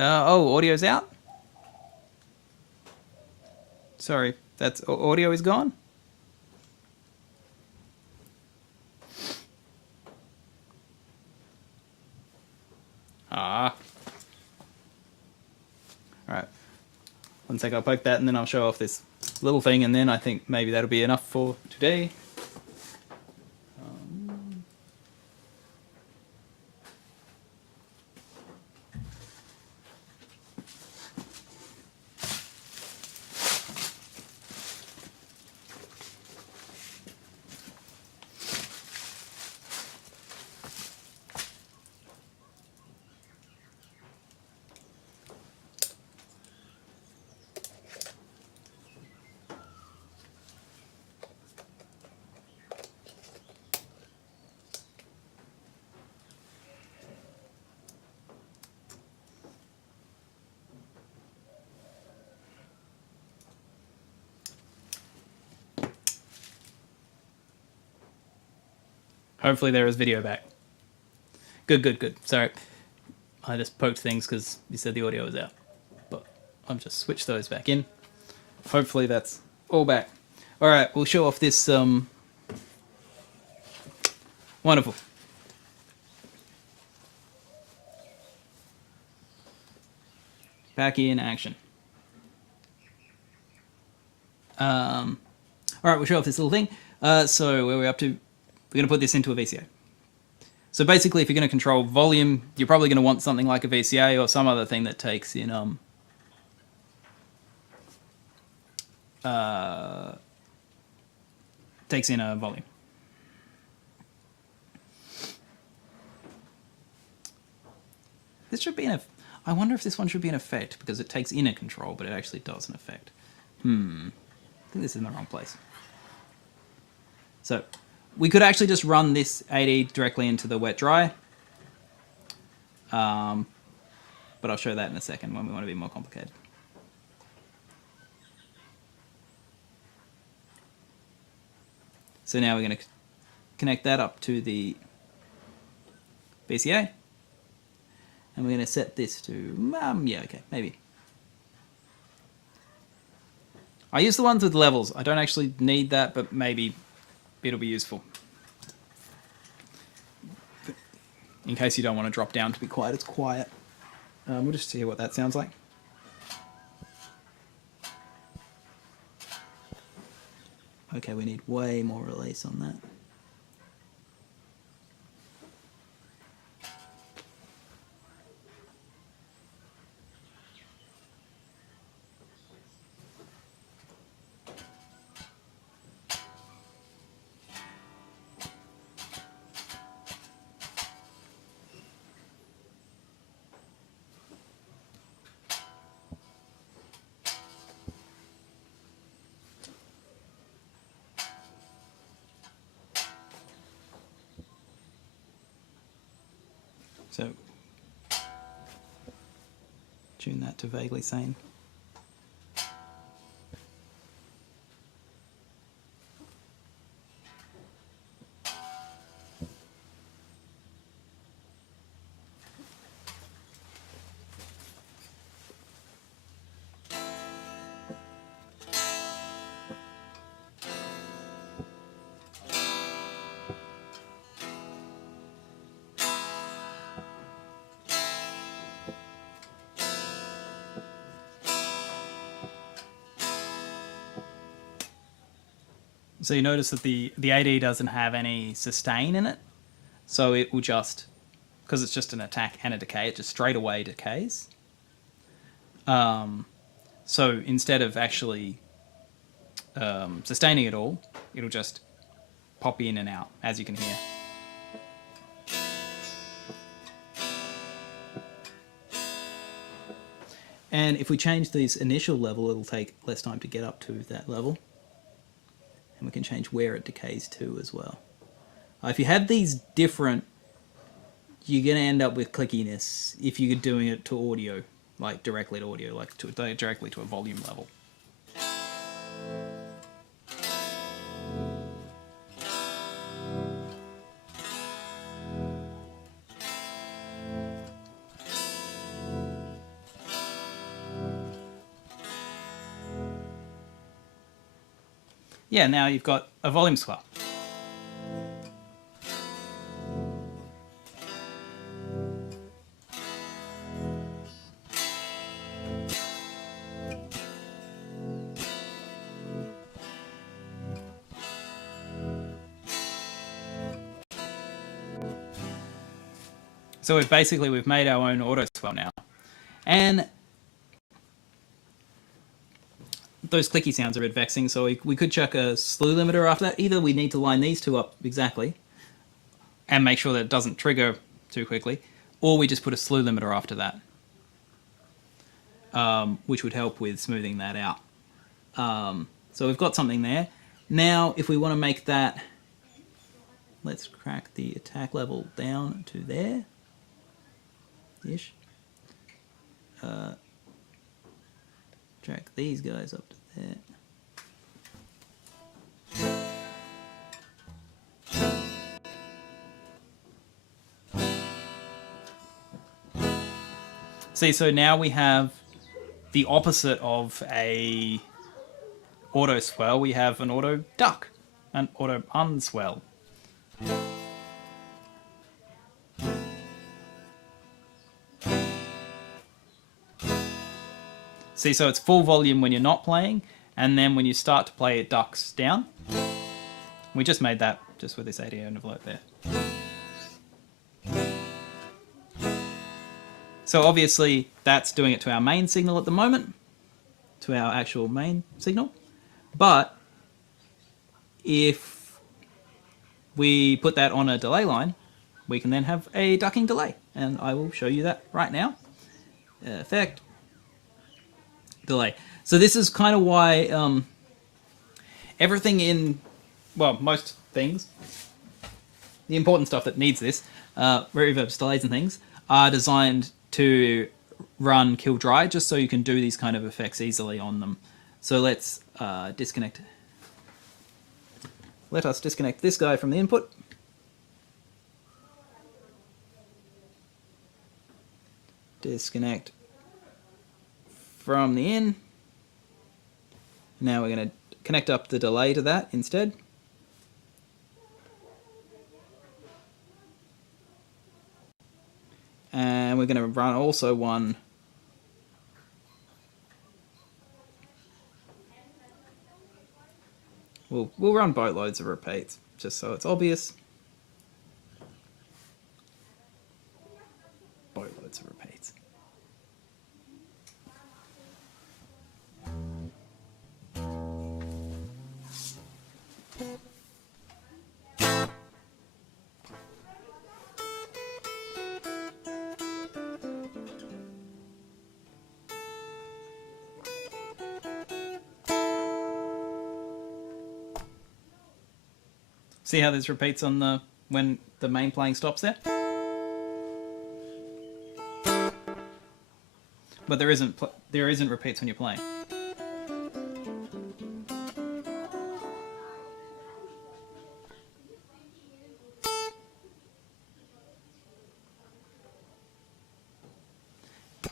Oh, audio's out? Sorry, that's audio is gone? Ah. Alright. One sec, I'll poke that and then I'll show off this little thing, and then I think maybe that'll be enough for today. Hopefully there is video back. Good. Sorry. I just poked things because you said the audio was out. But I've just switched those back in. Hopefully that's all back. Alright, we'll show off this wonderful. Back in action. Alright, we'll show off this little thing. So where are we up to? We're going to put this into a VCA. So basically, if you're going to control volume, you're probably going to want something like a VCA or some other thing that takes in a volume. This should be I wonder if this one should be an effect, because it takes in a control, but it actually does an effect. I think this is in the wrong place. So we could actually just run this AD directly into the wet dry. But I'll show that in a second when we want to be more complicated. So now we're going to connect that up to the VCA. And we're going to set this to, yeah, okay, maybe. I use the ones with levels. I don't actually need that, but maybe it'll be useful. In case you don't want to drop down to be quiet, it's quiet. We'll just see what that sounds like. Okay, we need way more release on that. So tune that to vaguely sane. So you notice that the AD doesn't have any sustain in it. So it will just, because it's just an attack and a decay, it just straight away decays. So instead of actually sustaining it all, it'll just pop in and out, as you can hear. And if we change this initial level, it'll take less time to get up to that level. And we can change where it decays to as well. If you had these different, you're going to end up with clickiness if you're doing it to audio, like directly to audio, like directly to a volume level. yeah, now you've got a volume swell. So we've made our own auto swell now. And those clicky sounds are a bit vexing, so we could chuck a slew limiter after that. Either we need to line these two up exactly and make sure that it doesn't trigger too quickly, or we just put a slew limiter after that, which would help with smoothing that out. So we've got something there. Now, if we want to make that, let's crack the attack level down to there-ish. Track these guys up to there. See, so now we have the opposite of a auto swell. We have an auto duck, an auto unswell. See, so it's full volume when you're not playing, and then when you start to play, it ducks down. We just made that just with this ADO envelope there. So obviously that's doing it to our main signal at the moment, to our actual main signal. But if we put that on a delay line, we can then have a ducking delay. And I will show you that right now. Effect. Delay. So this is kind of why everything in, well, most things, the important stuff that needs this, reverbs, delays and things, are designed to run kill dry, just so you can do these kind of effects easily on them. So let's disconnect. Let us disconnect this guy from the input. Disconnect from the in. Now we're going to connect up the delay to that instead. And we're going to run also one we'll run boatloads of repeats just so it's obvious. Boatloads of repeats. See how this repeats on the when the main playing stops there? But there isn't repeats when you're playing.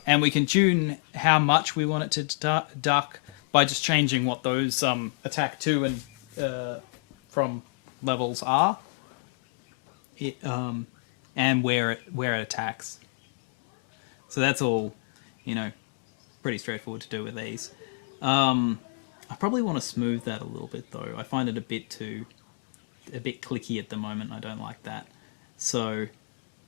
And we can tune how much we want it to duck by just changing what those attack to and from levels are, and where it attacks. So that's all, pretty straightforward to do with these. I probably want to smooth that a little bit though. I find it a bit clicky at the moment. I don't like that. So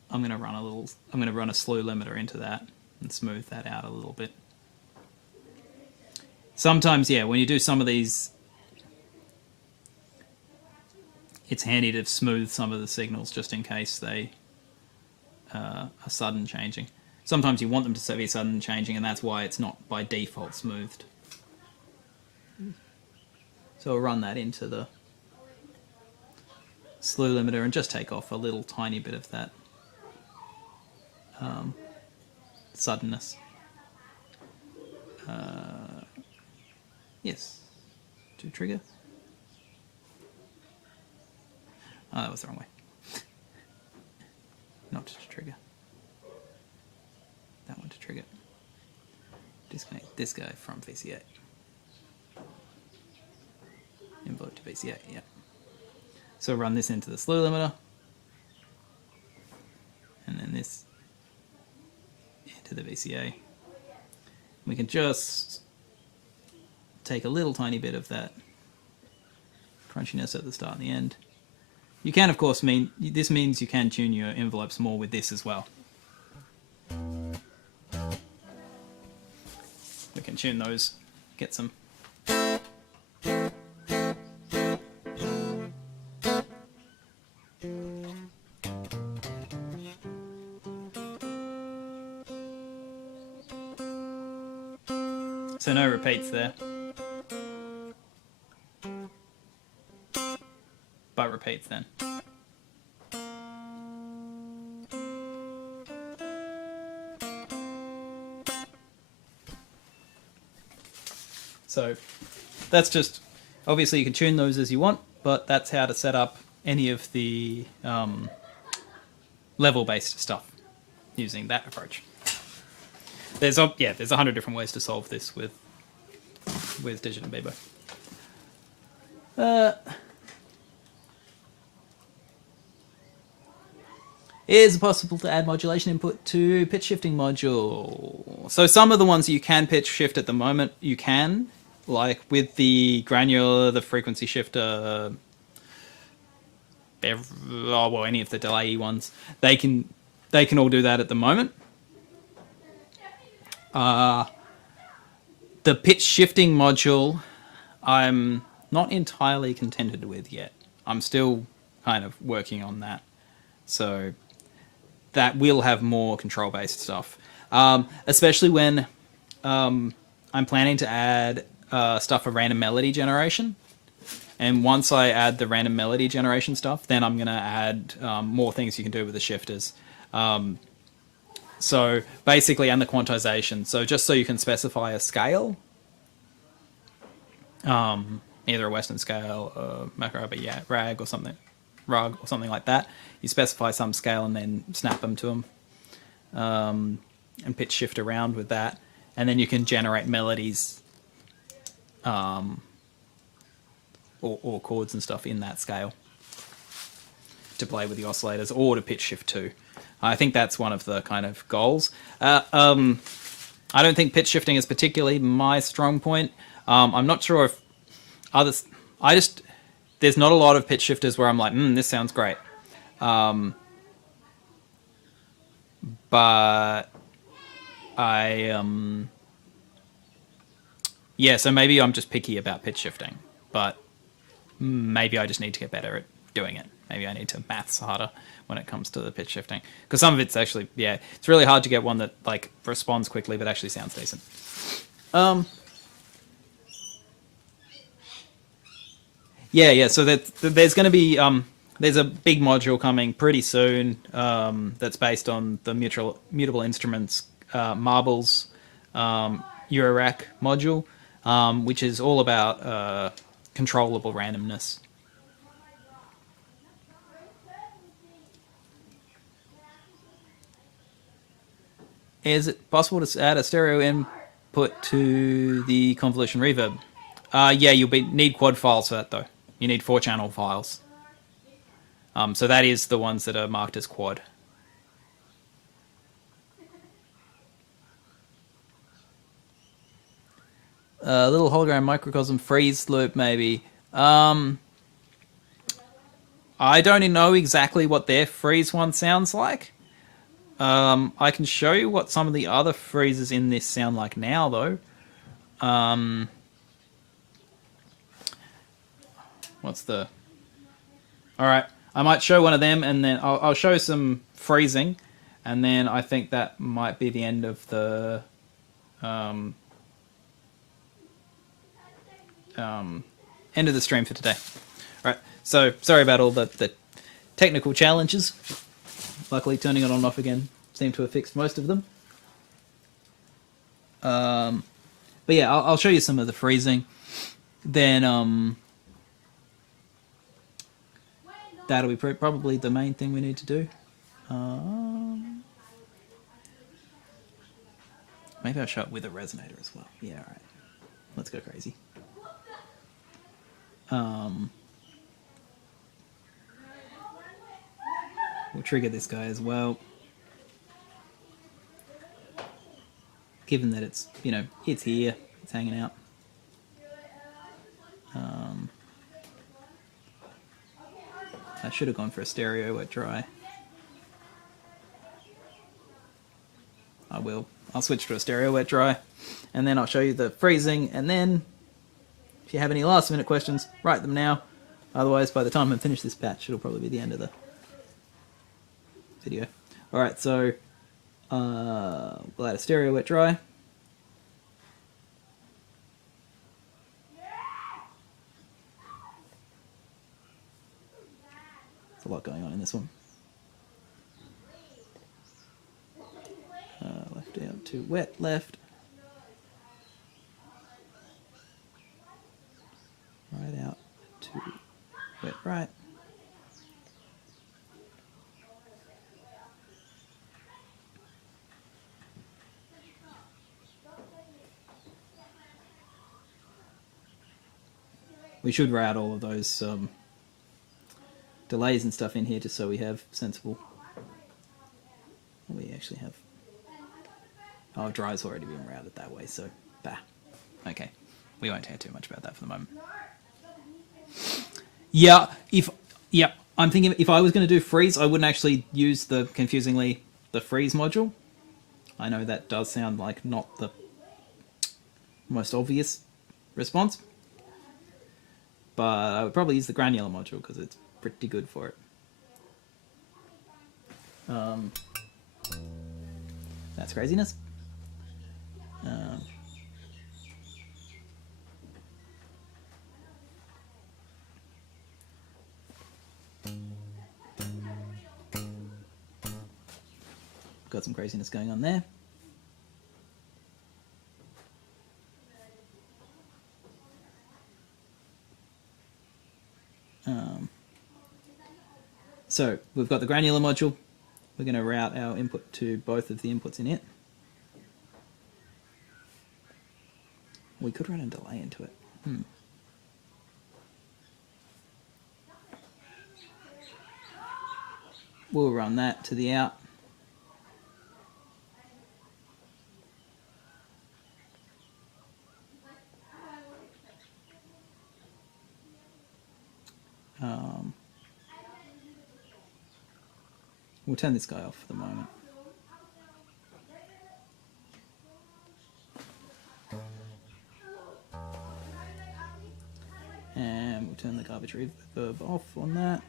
I'm going to run a slew limiter into that and smooth that out a little bit. Sometimes, yeah, when you do some of these, it's handy to smooth some of the signals just in case they are sudden changing. Sometimes you want them to be sudden changing, and that's why it's not by default smoothed. So I'll run that into the slew limiter and just take off a little tiny bit of that suddenness. Yes, to trigger. Oh, that was the wrong way. Not to trigger. That one to trigger. Disconnect this guy from VC8. Envelope to VCA, yeah. So run this into the slew limiter. And then this into the VCA. We can just take a little tiny bit of that crunchiness at the start and the end. You can, of course, this means you can tune your envelopes more with this as well. We can tune those, get some. So no repeats there. But repeats then. So that's just, obviously you can tune those as you want, but that's how to set up any of the level-based stuff using that approach. There's 100 different ways to solve this with Digit and Beebo. Is it possible to add modulation input to pitch shifting module? So some of the ones you can pitch shift at the moment, you can. Like with the granular, the frequency shifter, any of the delay ones, they can all do that at the moment. The pitch shifting module, I'm not entirely contented with yet. I'm still kind of working on that. So that will have more control-based stuff, especially when I'm planning to add stuff for random melody generation. And once I add the random melody generation stuff, then I'm going to add more things you can do with the shifters. So basically, and the quantization. So just so you can specify a scale, either a Western scale, macro, rag or something, rug or something like that. You specify some scale and then snap them to them, and pitch shift around with that, and then you can generate melodies, or chords and stuff in that scale to play with the oscillators or to pitch shift to. I think that's one of the kind of goals. I don't think pitch shifting is particularly my strong point. I'm not sure if others. There's not a lot of pitch shifters where I'm like, this sounds great. But so maybe I'm just picky about pitch shifting, but maybe I just need to get better at doing it. Maybe I need to maths harder when it comes to the pitch shifting, because some of it's actually, it's really hard to get one that like responds quickly but actually sounds decent. So there's going to be there's a big module coming pretty soon that's based on the mutable instruments marbles Eurorack module, which is all about controllable randomness. Is it possible to add a stereo input to the convolution reverb? You'll need quad files for that though. You need 4-channel files. So that is the ones that are marked as quad. A little hologram microcosm freeze loop maybe. I don't know exactly what their freeze one sounds like. I can show you what some of the other freezes in this sound like now though. Alright, I might show one of them and then I'll show some freezing, and then I think that might be the end of the end of the stream for today. Alright, so sorry about all the technical challenges. Luckily turning it on and off again seemed to have fixed most of them. But yeah, I'll show you some of the freezing. Then that'll be probably the main thing we need to do. Maybe I'll show it with a resonator as well. Yeah, alright. Let's go crazy. We'll trigger this guy as well. Given that it's, you know, it's here, it's hanging out. I should have gone for a stereo wet dry. I will. I'll switch to a stereo wet dry, and then I'll show you the freezing, and then if you have any last minute questions, write them now. Otherwise, by the time I finish this batch, it'll probably be the end of the video. Alright, so we'll add a stereo wet dry. There's a lot going on in this one. Left out to wet left. Right out to wet right. We should route all of those delays and stuff in here just so we have sensible. We actually have. Oh, dry's already been routed that way, so bah. Okay, we won't care too much about that for the moment. Yeah, I'm thinking if I was going to do freeze, I wouldn't actually use the confusingly the freeze module. I know that does sound like not the most obvious response, but I would probably use the granular module because it's pretty good for it. That's craziness. Got some craziness going on there. So we've got the granular module. We're going to route our input to both of the inputs in it. We could run a delay into it. We'll run that to the out. We'll turn this guy off for the moment. And we'll turn the garbage reverb off on that.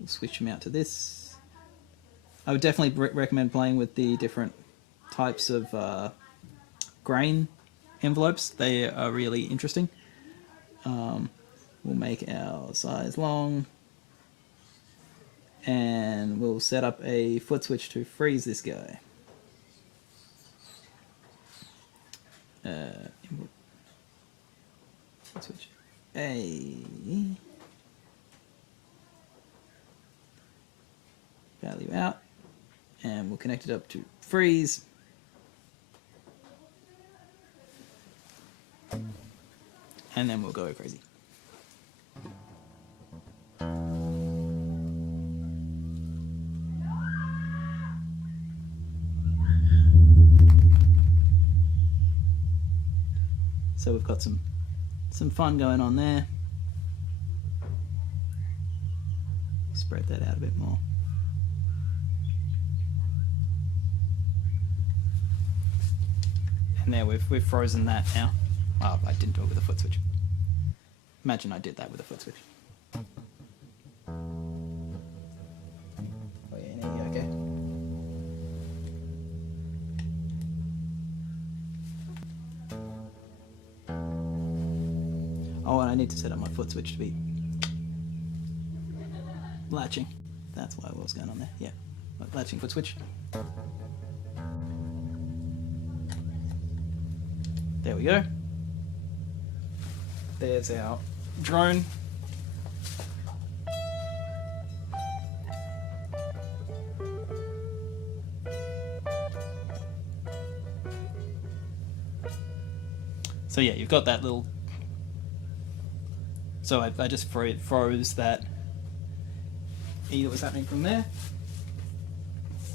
We'll switch them out to this. I would definitely recommend playing with the different types of grain envelopes. They are really interesting. We'll make our size long. And we'll set up a foot switch to freeze this guy. Foot switch A. Value out. And we'll connect it up to freeze. And then we'll go crazy. So we've got some fun going on there. Spread that out a bit more. And there we've frozen that now. Oh, I didn't do it with a foot switch. Imagine I did that with a foot switch. Oh yeah, now you're okay. Oh, and I need to set up my foot switch to be latching. That's why what was going on there. Yeah, latching foot switch. There we go. There's our drone. So yeah, you've got that little. So I just froze that that was happening from there.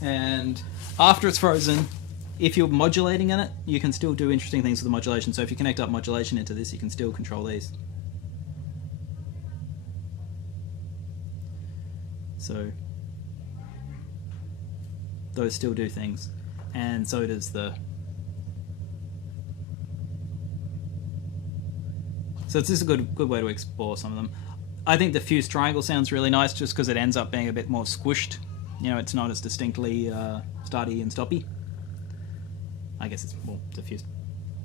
And after it's frozen, if you're modulating in it, you can still do interesting things with the modulation. So if you connect up modulation into this, you can still control these. So those still do things, and so does the... So it's just a good way to explore some of them. I think the fused triangle sounds really nice just because it ends up being a bit more squished. You know, it's not as distinctly starty and stoppy. I guess it's more diffused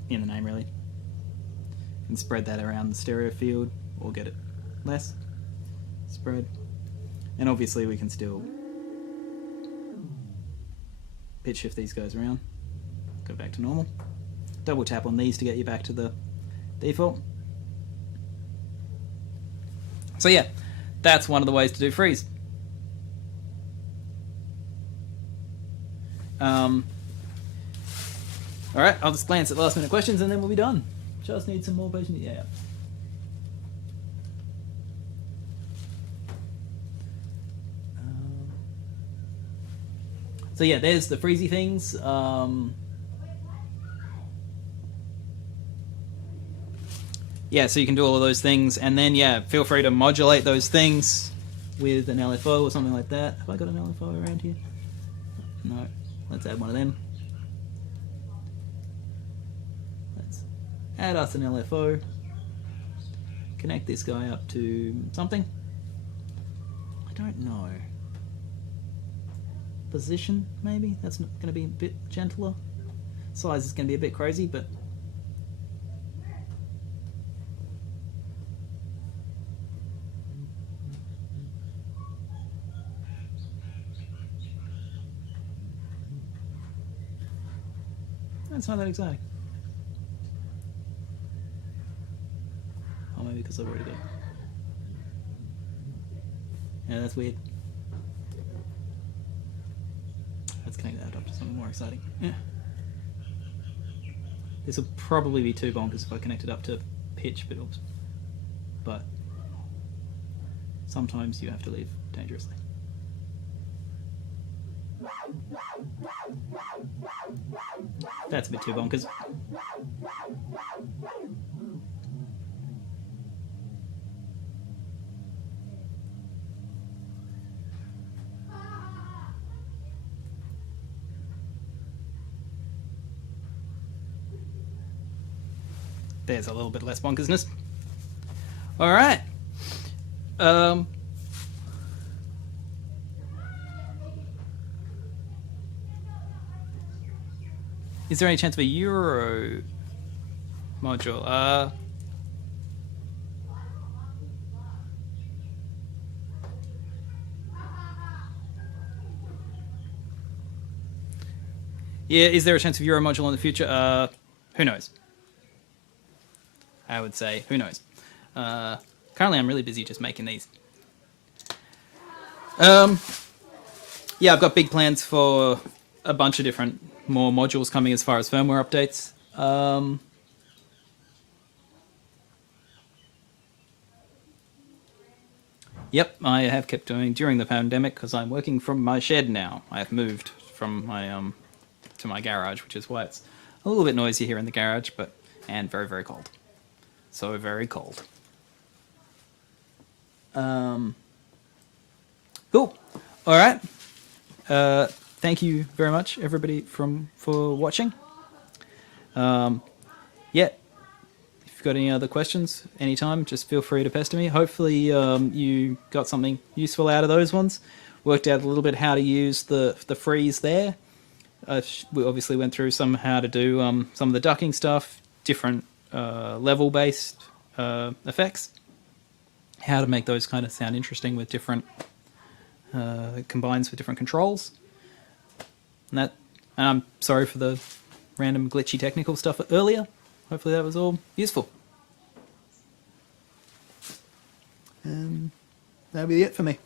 in the name, really. You can spread that around the stereo field or get it less spread. And obviously we can still pitch shift these guys around, go back to normal. Double tap on these to get you back to the default. So yeah, that's one of the ways to do freeze. Alright, I'll just glance at last minute questions and then we'll be done. Just need some more patience. Yeah. So yeah, there's the freezy things. Yeah, so you can do all of those things, and then yeah, feel free to modulate those things with an LFO or something like that. Have I got an LFO around here? No. Let's add one of them. Let's add us an LFO. Connect this guy up to something. I don't know. Position, maybe? That's going to be a bit gentler. Size is going to be a bit crazy, but... That's not that exciting. Oh, maybe because I've already got it. Yeah, that's weird. Let's connect that up to something more exciting. Yeah. This will probably be too bonkers if I connect it up to pitch, but oops. But sometimes you have to leave dangerously. That's a bit too bonkers. There's a little bit less bonkersness. All right. Is there any chance of a Euro module? Yeah, is there a chance of Euro module in the future? Who knows? I would say, who knows? Currently, I'm really busy just making these. Yeah, I've got big plans for a bunch of different more modules coming as far as firmware updates. Yep, I have kept doing during the pandemic because I'm working from my shed now. I have moved from my to my garage, which is why it's a little bit noisy here in the garage, and very, very cold. So very cold. Cool. All right. Thank you very much, everybody, for watching. Yeah. If you've got any other questions, anytime, just feel free to pester me. Hopefully, you got something useful out of those ones. Worked out a little bit how to use the freeze there. We obviously went through how to do some of the ducking stuff, different level-based effects, how to make those kind of sound interesting with different combines with different controls. And I'm sorry for the random glitchy technical stuff earlier. Hopefully that was all useful. That'll be it for me.